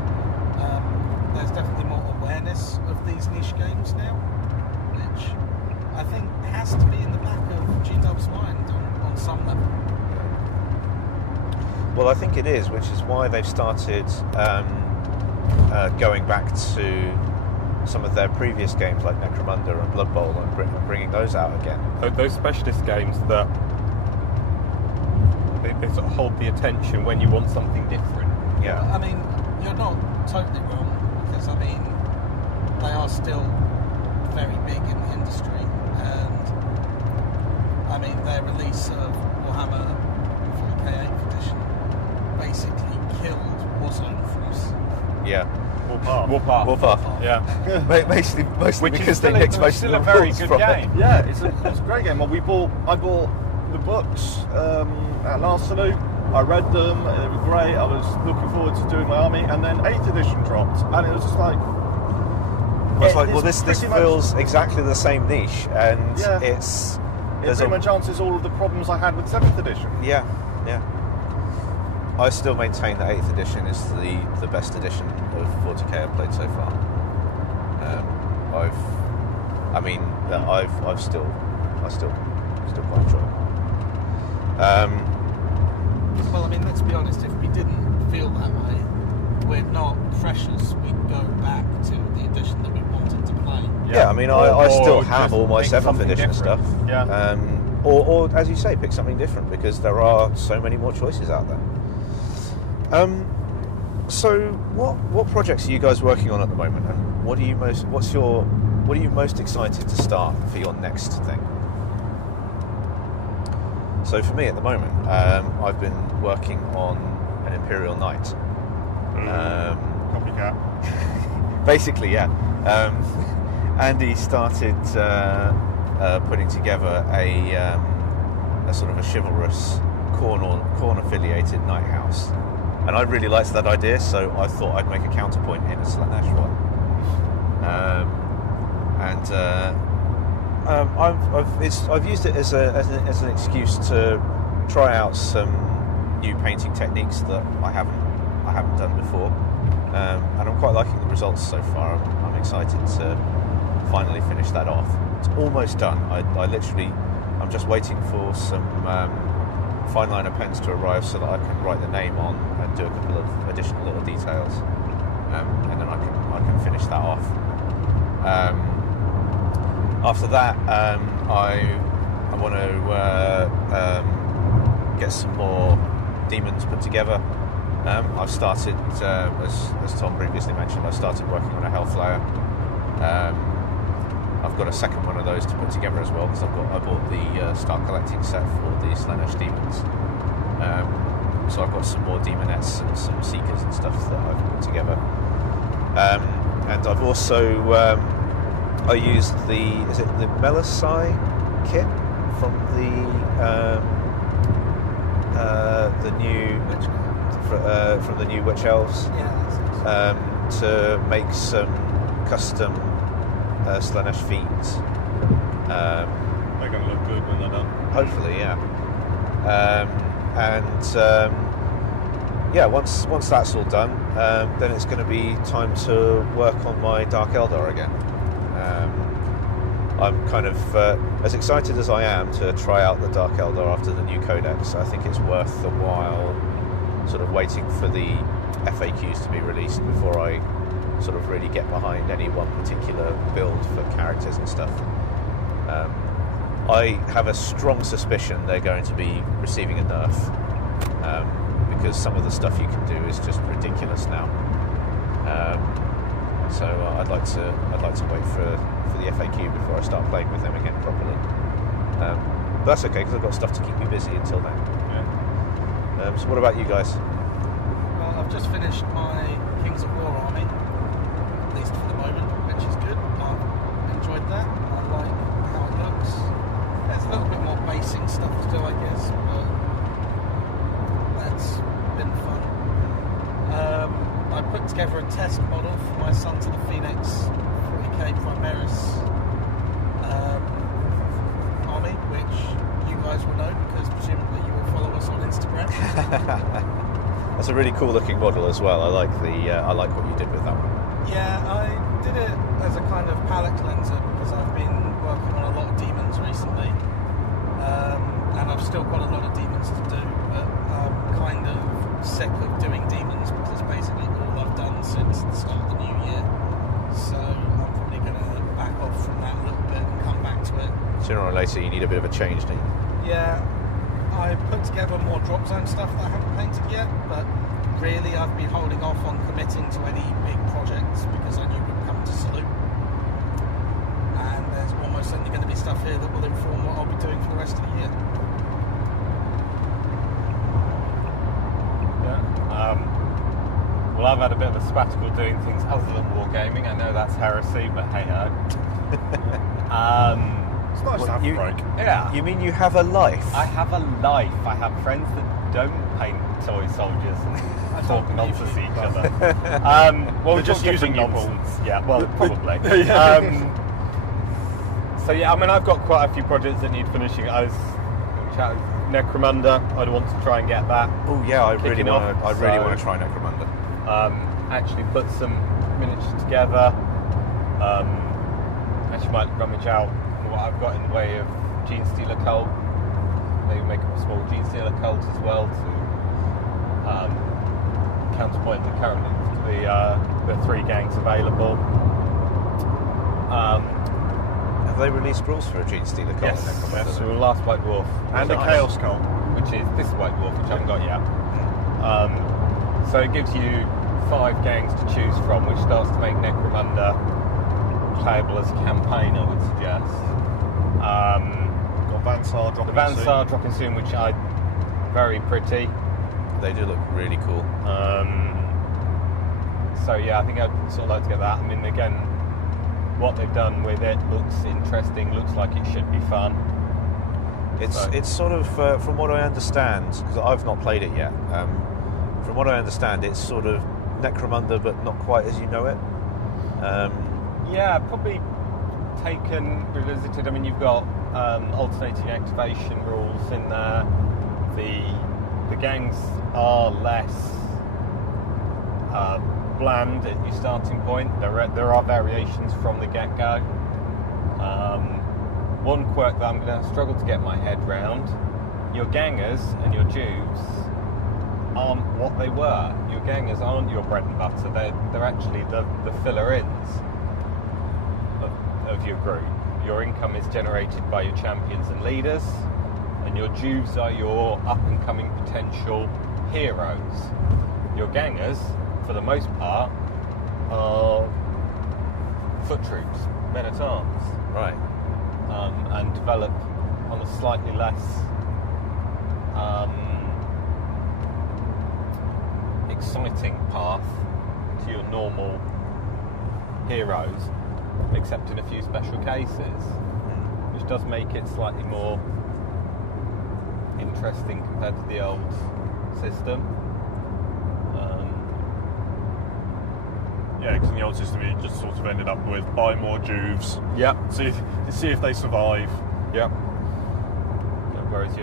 There's definitely more awareness of these niche games now, which I think has to be in the back of G-Dub's mind on some level. Well, I think it is, which is why they've started going back to some of their previous games like Necromunda and Blood Bowl and bringing those out again. Those specialist games that they sort of hold the attention when you want something different. Yeah. I mean, you're not totally wrong, because I mean, they are still very big in the industry, and I mean, their release of Warhammer 40k8th edition basically killed Warzone for us. Yeah. Warpath. Yeah. Mostly Which because is they nicked most still of a the very rules good from game. it. Yeah, it's a great game. Well, I bought the books at last salute. I read them. They were great. I was looking forward to doing my army, and then 8th edition dropped, and it was just like. It's like, well, it's this pretty much- fills exactly the same niche, and Yeah. it pretty much answers all of the problems I had with 7th edition. Yeah. I still maintain that 8th edition is the best edition of 40k I've played so far. I still quite enjoy it. Well, I mean, let's be honest, if we didn't feel that way, we're not freshers. We'd go back to the edition that we wanted to play. Yeah, I mean, I Or still just have all my pick 7th something edition different. stuff. Yeah. Or as you say, pick something different because there are so many more choices out there. So what projects are you guys working on at the moment, and what are you most excited to start for your next thing? So for me at the moment, I've been working on an Imperial Knight. Copycat. Basically, yeah. Andy started putting together a sort of a chivalrous Khorne affiliated night house, and I really liked that idea, so I thought I'd make a counterpoint in a Slanesh one. I've used it as an excuse to try out some new painting techniques that I haven't done before, and I'm quite liking the results so far. I'm excited to finally finish that off. It's almost done. I'm just waiting for some fine liner pens to arrive so that I can write the name on and do a couple of additional little details, and then I can finish that off. After that, I want to get some more demons put together. I've started, as Tom previously mentioned, I started working on a Hellflower. I've got a second one of those to put together as well because I bought the Star Collecting set for the Slanesh demons. So I've got some more demonettes and some seekers and stuff that I've put together. And I've also I used the Melisai kit from the new Witch Elves to make some custom Slanesh feet. They're going to look good when they're done. Hopefully, yeah. Once that's all done, then it's going to be time to work on my Dark Eldar again. I'm kind of as excited as I am to try out the Dark Eldar after the new codex. I think it's worth the while sort of waiting for the FAQs to be released before I sort of really get behind any one particular build for characters and stuff. I have a strong suspicion they're going to be receiving a nerf, because some of the stuff you can do is just ridiculous now. So I'd like to wait for the FAQ before I start playing with them again properly. But that's okay, because I've got stuff to keep me busy until then. Yeah. So what about you guys? Well, I've just finished my Kings of War army, at least for the moment, which is good. I've enjoyed that. I like how it looks. There's a little bit more basing stuff to do, I guess, but that's been fun. I put together a test model for my Sons of the Phoenix 40k Primaris army, which you guys will know because presumably you will follow us on Instagram. That's a really cool looking model as well. I like what you did with that one. Yeah, I did it as a kind of palette cleanser because I've been working on a lot of demons recently, and I've still got a lot of demons to do, but I'm kind of sick of doing demons because it's basically all I've done since the start of the new year. So I'm probably going to back off from that a little bit and come back to it. Sooner or later, you need a bit of a change, don't you? Yeah, I put together more drop zone stuff that I haven't painted yet, but really I've been holding off on committing to any big projects because I knew we'd come to Salute. And there's almost certainly going to be stuff here that will inform what I'll be doing for the rest of the year. Well, I've had a bit of a sabbatical doing things other than wargaming. I know that's heresy, but hey ho. It's nice to have a break. Yeah. You mean you have a life? I have a life. I have friends that don't paint toy soldiers and talk nonsense to each other. Well, we're just using nonsense. Yeah, well, probably. So yeah, I mean, I've got quite a few projects that need finishing. Necromunda, I'd want to try and get that. Oh yeah, I really want to try Necromunda. Actually put some miniatures together. Actually might rummage out what I've got in the way of Gene Stealer Cult. Maybe make up a small Gene Stealer Cult as well to counterpoint the 3 gangs available. Have they released rules for a Gene Stealer Cult? Yes. So the last White Dwarf. And a Chaos Cult. Which is this White Dwarf, which I haven't got yet. So it gives you 5 gangs to choose from, which starts to make Necromunda playable as a campaign, I would suggest. Got Vansar dropping the Vansar dropping soon, which are very pretty. They do look really cool. So yeah, I think I'd sort of like to get that. I mean, again, what they've done with it looks interesting, looks like it should be fun. It's sort of, from what I understand, because I've not played it yet, from what I understand, it's sort of Necromunda, but not quite as you know it. Yeah, probably revisited. I mean, you've got alternating activation rules in there. The gangs are less bland at your starting point. There are variations from the get-go. One quirk that I'm going to struggle to get my head round: your gangers and your Jews aren't what they were. Your gangers aren't your bread and butter. They're actually the filler-ins of your group. Your income is generated by your champions and leaders, and your Jews are your up-and-coming potential heroes. Your gangers, for the most part, are foot troops, men-at-arms. Right. And develop on a slightly less exciting path to your normal heroes, except in a few special cases, which does make it slightly more interesting compared to the old system. Yeah, because in the old system you just sort of ended up with buy more Jews. Yep. See if they survive. Yep. Whereas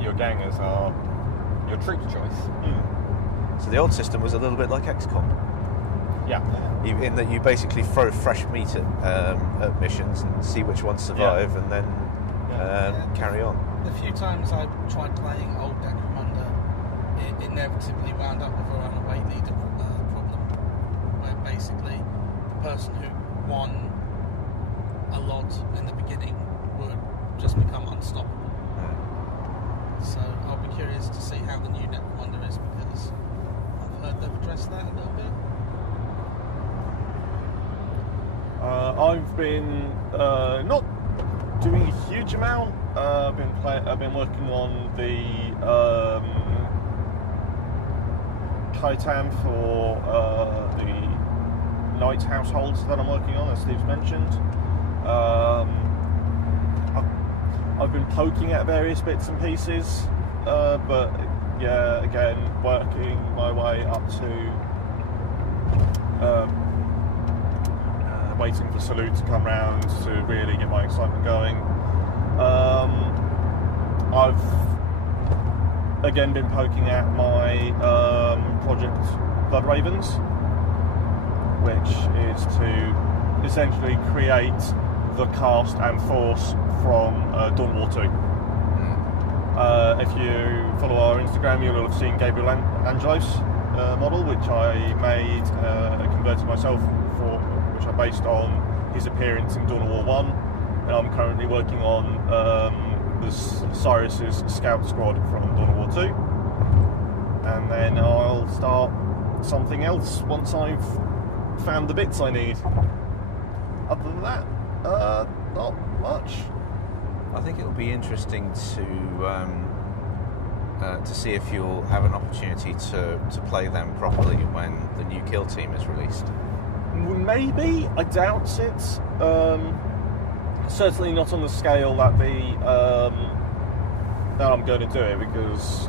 your gangers are your troops choice. So the old system was a little bit like XCOM. Yeah. In that you basically throw fresh meat at missions and see which ones survive, and then carry on. The few times I've tried playing Old Necromunda, it inevitably wound up with a runaway leader problem, where basically the person who won a lot in the beginning would just become unstoppable. So I'll be curious to see how the new Necromunda is, because I've heard they've addressed that a little bit. I've been not doing a huge amount. I've been working on the Khitan for the Knight households that I'm working on, as Steve's mentioned. I've been poking at various bits and pieces, but yeah, again, working my way up to waiting for Salute to come round to really get my excitement going. I've again been poking at my project Blood Ravens, which is to essentially create the cast and force from Dawn War 2. If you follow our Instagram, you'll have seen Gabriel Angelos model, which I made, converted myself for, which I based on his appearance in Dawn of War 1, and I'm currently working on Cyrus's Scout Squad from Dawn of War 2, and then I'll start something else once I've found the bits I need. Other than that, not much. I think it'll be interesting to see if you'll have an opportunity to play them properly when the new Kill Team is released. Maybe, I doubt it. Certainly not on the scale that that I'm going to do it, because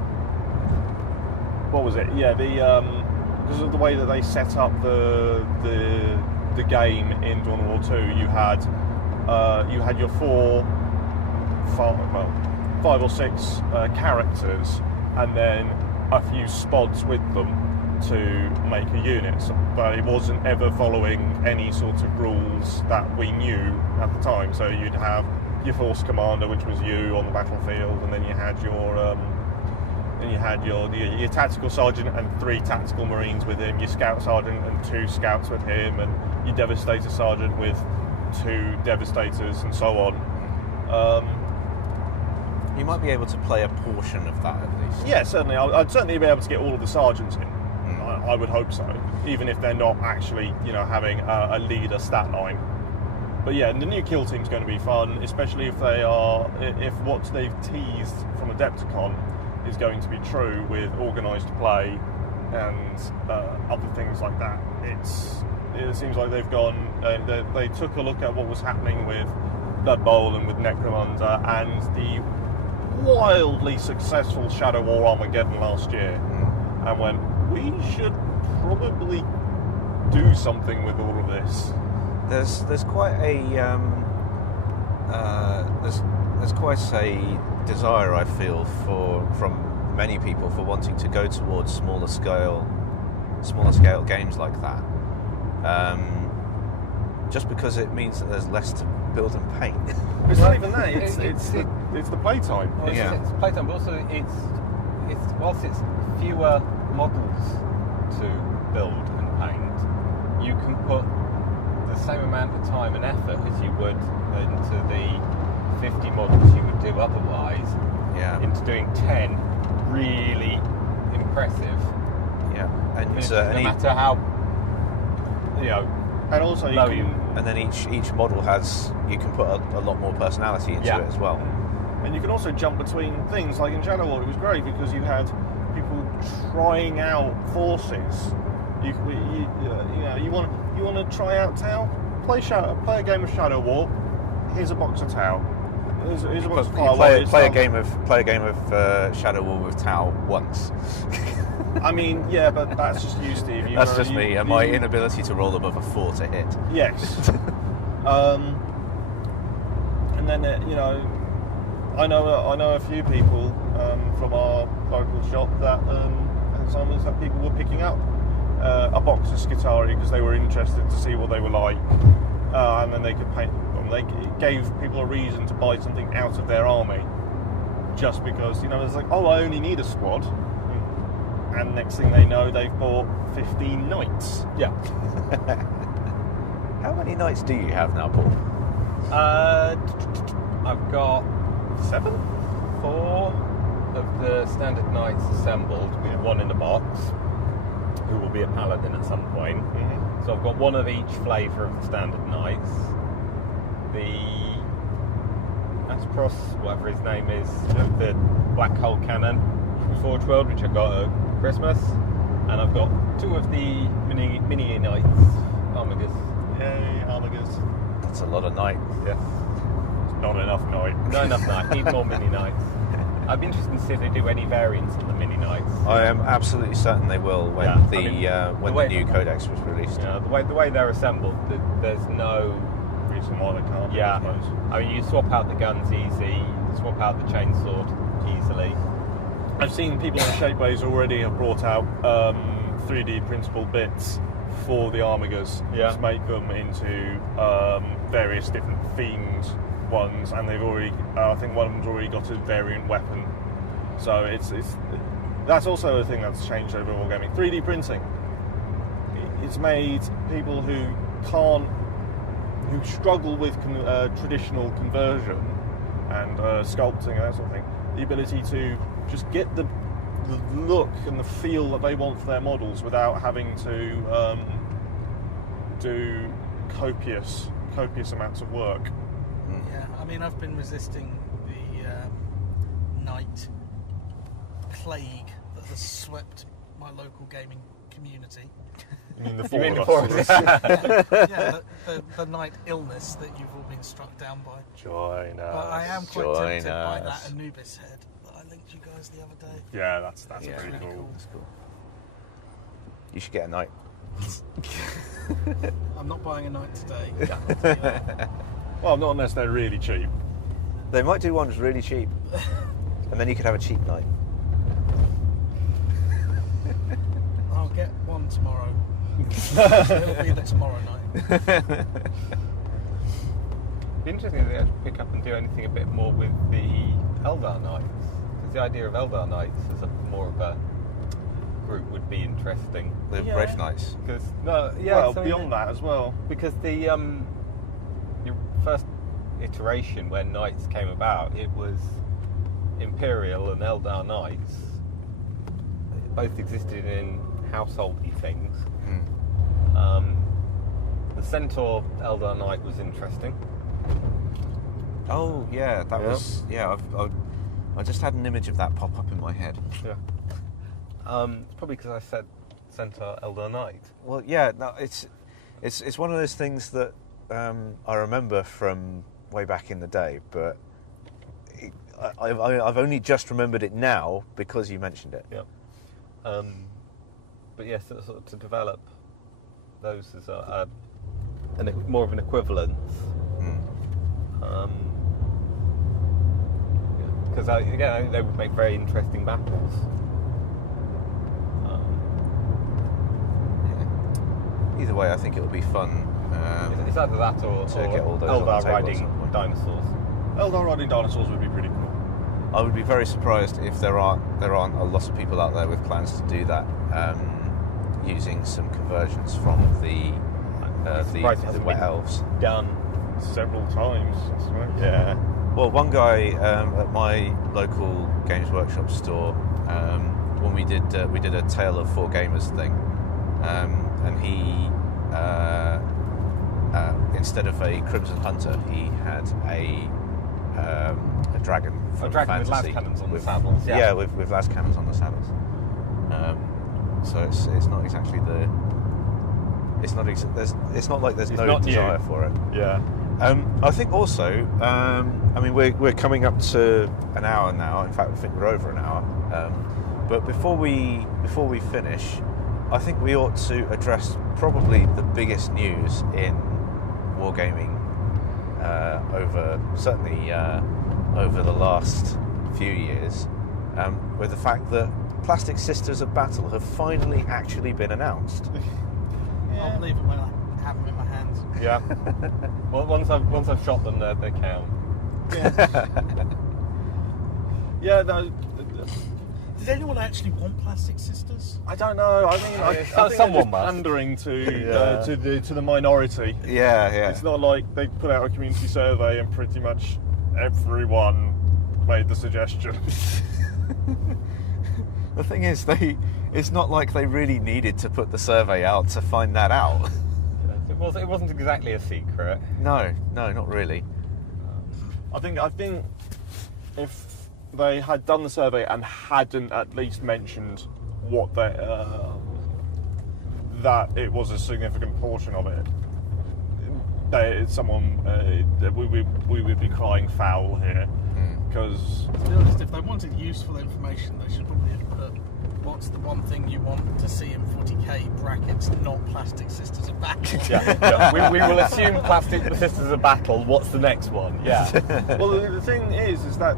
what was it? Yeah, because of the way that they set up the game in Dawn of War 2, you had your five or six characters, and then a few spods with them to make a unit, but it wasn't ever following any sort of rules that we knew at the time. So you'd have your force commander, which was you on the battlefield, and then you had your tactical sergeant and 3 tactical marines with him, your scout sergeant and 2 scouts with him, and your devastator sergeant with 2 devastators, and so on. You might be able to play a portion of that at least. Yeah, certainly. I'd certainly be able to get all of the sergeants in. I would hope so, even if they're not actually, having a leader stat line. But yeah, the new Kill Team's going to be fun, especially if if what they've teased from Adepticon is going to be true with organised play and other things like that. It seems like they've gone. They took a look at what was happening with Blood Bowl and with Necromunda and the wildly successful Shadow War Armageddon last year, and went, we should probably do something with all of this. There's quite a there's quite a desire, I feel, from many people for wanting to go towards smaller scale games like that. Just because it means that there's less to build and paint. It's not even that. It's the playtime. Well, Yeah. It's playtime, but also it's whilst it's fewer models to build and paint, you can put the same amount of time and effort as you would into the 50 models you would do otherwise, into doing 10 really impressive. Yeah, and no matter how and also and then each model you can put a lot more personality into it as well. And you can also jump between things. Like in Shadow War, it was great because you had people trying out forces. You want to try out Tau? Play a game of Shadow War. Here's a box of Tau. Here's a box of Fire. Play a game of Shadow War with Tau once. I mean, yeah, but that's just you, Steve. That's just me and my inability to roll above a 4 to hit. Yes. And then I know a few people from our local shop that that people were picking up a box of Skitarii because they were interested to see what they were like, and then they could paint them. It gave people a reason to buy something out of their army, just because, it's like, oh, I only need a squad, and next thing they know, they've bought 15 knights. Yeah. How many knights do you have now, Paul? I've got 7? 4 of the standard knights assembled with one in the box, who will be a paladin at some point. Mm-hmm. So I've got one of each flavour of the standard knights. The Aspros, whatever his name is, the black hole cannon from Forge World, which I got at Christmas, and I've got 2 of the mini knights, Armigas. Yay, Armigas. That's a lot of knights. Yes. Not enough knight. Not enough knight. Need more mini knights. I'd be interested to see if they do any variants on the mini knights. I am absolutely certain they will when the new codex was released. Yeah, the way they're assembled, there's no Reason why they can't. Yeah, I suppose. I mean, you swap out the guns easy, you swap out the chainsword easily. I've seen people in Shapeways already have brought out 3D printable bits for the Armigas to make them into various different themed ones, and they've already, I think one of them's already got a variant weapon. So it's that's also a thing that's changed over wargaming. 3D printing. It's made people who struggle with traditional conversion and sculpting and that sort of thing, the ability to just get the look and the feel that they want for their models without having to do copious amounts of work. Yeah, I mean, I've been resisting the night plague that has swept my local gaming community. You mean the You mean the four of us? Yeah, the night illness that you've all been struck down by. Join us. But I am quite Join tempted by that us. Anubis head that I linked you guys the other day. Yeah, that's Yeah. pretty Really cool. cool. That's cool. You should get a knight. I'm not buying a night today. I'll tell you that. Well, not unless they're really cheap. They might do ones really cheap, and then you could have a cheap knight. I'll get one tomorrow. It'll be the tomorrow night. It'd be interesting if they actually pick up and do anything a bit more with the Eldar Knights. Because the idea of Eldar Knights as more of a group would be interesting. The Yeah. Brave Knights. Because Beyond that as well. because the your first iteration when Knights came about, it was Imperial and Eldar Knights. Both existed in householdy things. The Centaur Eldar Knight was interesting. Oh yeah, that was I just had an image of that pop up in my head. Yeah. It's probably because I said Centaur Eldar Knight. Well, yeah, no, it's one of those things that I remember from way back in the day, but I've only just remembered it now because you mentioned it. Yeah. But yes, sort of to develop those as more of an equivalence. Because again, I think they would make very interesting battles. Either way, I think it would be fun. It's either that or get all those on the Eldar table at riding some point. dinosaurs. Eldar riding dinosaurs would be pretty cool. I would be very surprised if there aren't a lot of people out there with plans to do that, using some conversions from the surprised it hasn't Wet been Elves. Done. Several times. Yeah. Well, one guy at my local Games Workshop store, when we did a Tale of Four Gamers thing, and he instead of a Crimson Hunter, he had a dragon. A dragon with las cannons on the saddles. Yeah, with las cannons on the saddles. So it's not exactly the. It's not like there's It's no not desire new. for it. Yeah. I think also, I mean, we're coming up to an hour now. In fact, I think we're over an hour. But before we finish, I think we ought to address probably the biggest news in wargaming over the last few years, with the fact that Plastic Sisters of Battle have finally actually been announced. I'll believe it when I have them in my hands. Yeah. Well, once I've shot them, they count. Yeah, no. Does anyone actually want Plastic Sisters? I don't know. I mean, I think someone they're just must. pandering to the minority. Yeah. It's not like they put out a community survey and pretty much everyone made the suggestion. The thing is, it's not like they really needed to put the survey out to find that out. It wasn't exactly a secret. No, not really. I think if they had done the survey and hadn't at least mentioned what they that it was a significant portion of it, we would be crying foul here. Because to be honest, if they wanted useful information, they should probably have put what's the one thing you want to see in 40k brackets, not Plastic Sisters of Battle. Yeah. We will assume Plastic Sisters of Battle. What's the next one? Yeah. well, the thing is that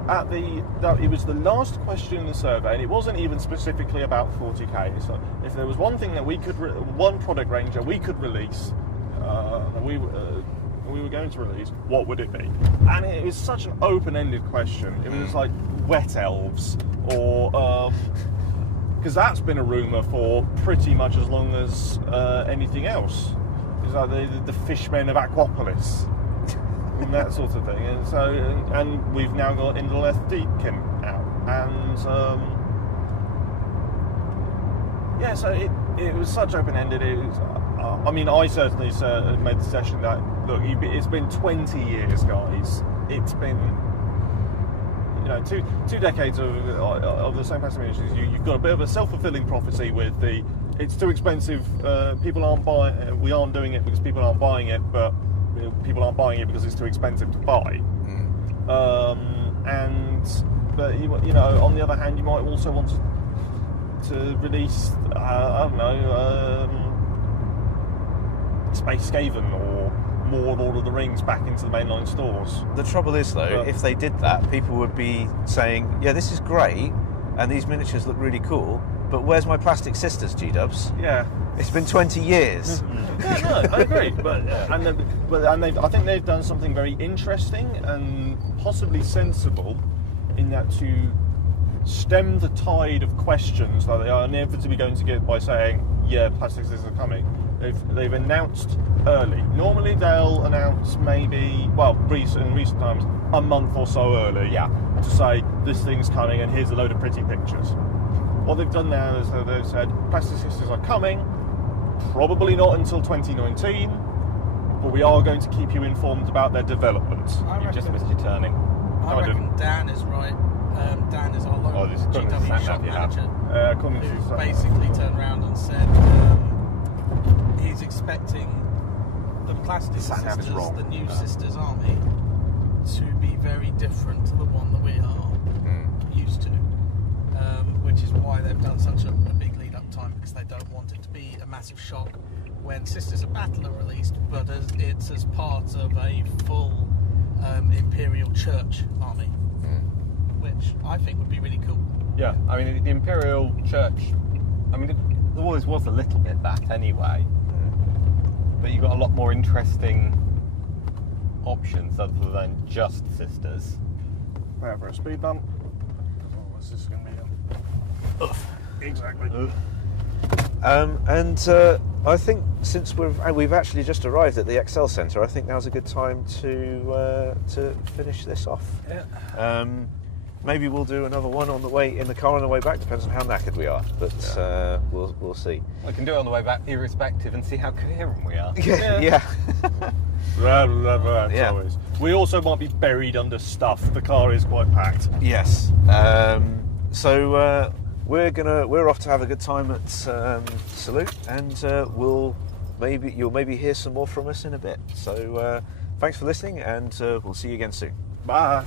it was the last question in the survey, and it wasn't even specifically about 40k. So if there was one thing that one product range that we could release, we were going to release, what would it be? And it was such an open-ended question. It was like wet elves, or because that's been a rumour for pretty much as long as anything else. It's like the fishmen of Aquapolis and that sort of thing. And so, and we've now got Indoleth Deakin out, and so it was such open-ended. It was. I mean, I certainly made the suggestion that, look, it's been 20 years, guys. It's been, two decades of the same passive issues. You've got a bit of a self-fulfilling prophecy with it's too expensive. People aren't buying. We aren't doing it because people aren't buying it, but people aren't buying it because it's too expensive to buy. But on the other hand, you might also want to release, I don't know. Space Skaven or more Lord of the Rings back into the mainline stores. The trouble is, though, if they did that, people would be saying, yeah, this is great, and these miniatures look really cool, but where's my Plastic Sisters, G-dubs? Yeah. It's been 20 years. Yeah, no, I agree. I think they've done something very interesting and possibly sensible in that to stem the tide of questions that they are inevitably going to get by saying, yeah, Plastic Sisters are coming. They've announced early. Normally they'll announce maybe, in recent times, a month or so early. Yeah. To say this thing's coming and here's a load of pretty pictures. What they've done now is they've said Plastic Sisters are coming, probably not until 2019, but we are going to keep you informed about their development. You just missed your turning. I reckon Dan is right. Dan is our local GW shop manager, who basically turned around and said he's expecting the Plastic Sisters, the new Sisters army, to be very different to the one that we are used to, which is why they've done such a big lead-up time, because they don't want it to be a massive shock when Sisters of Battle are released, but it's as part of a full Imperial Church army, which I think would be really cool. Yeah, I mean, the Imperial Church, it always was a little bit that anyway, but you've got a lot more interesting options other than just Sisters. Now for a speed bump. This is going to be exactly. I think since we've actually just arrived at the Excel Centre, I think now's a good time to finish this off. Yeah. Maybe we'll do another one in the car on the way back. Depends on how knackered we are, but we'll see. We can do it on the way back, irrespective, and see how coherent we are. Yeah. Always. We also might be buried under stuff. The car is quite packed. Yes. So we're off to have a good time at Salute, and you'll maybe hear some more from us in a bit. So thanks for listening, and we'll see you again soon. Bye.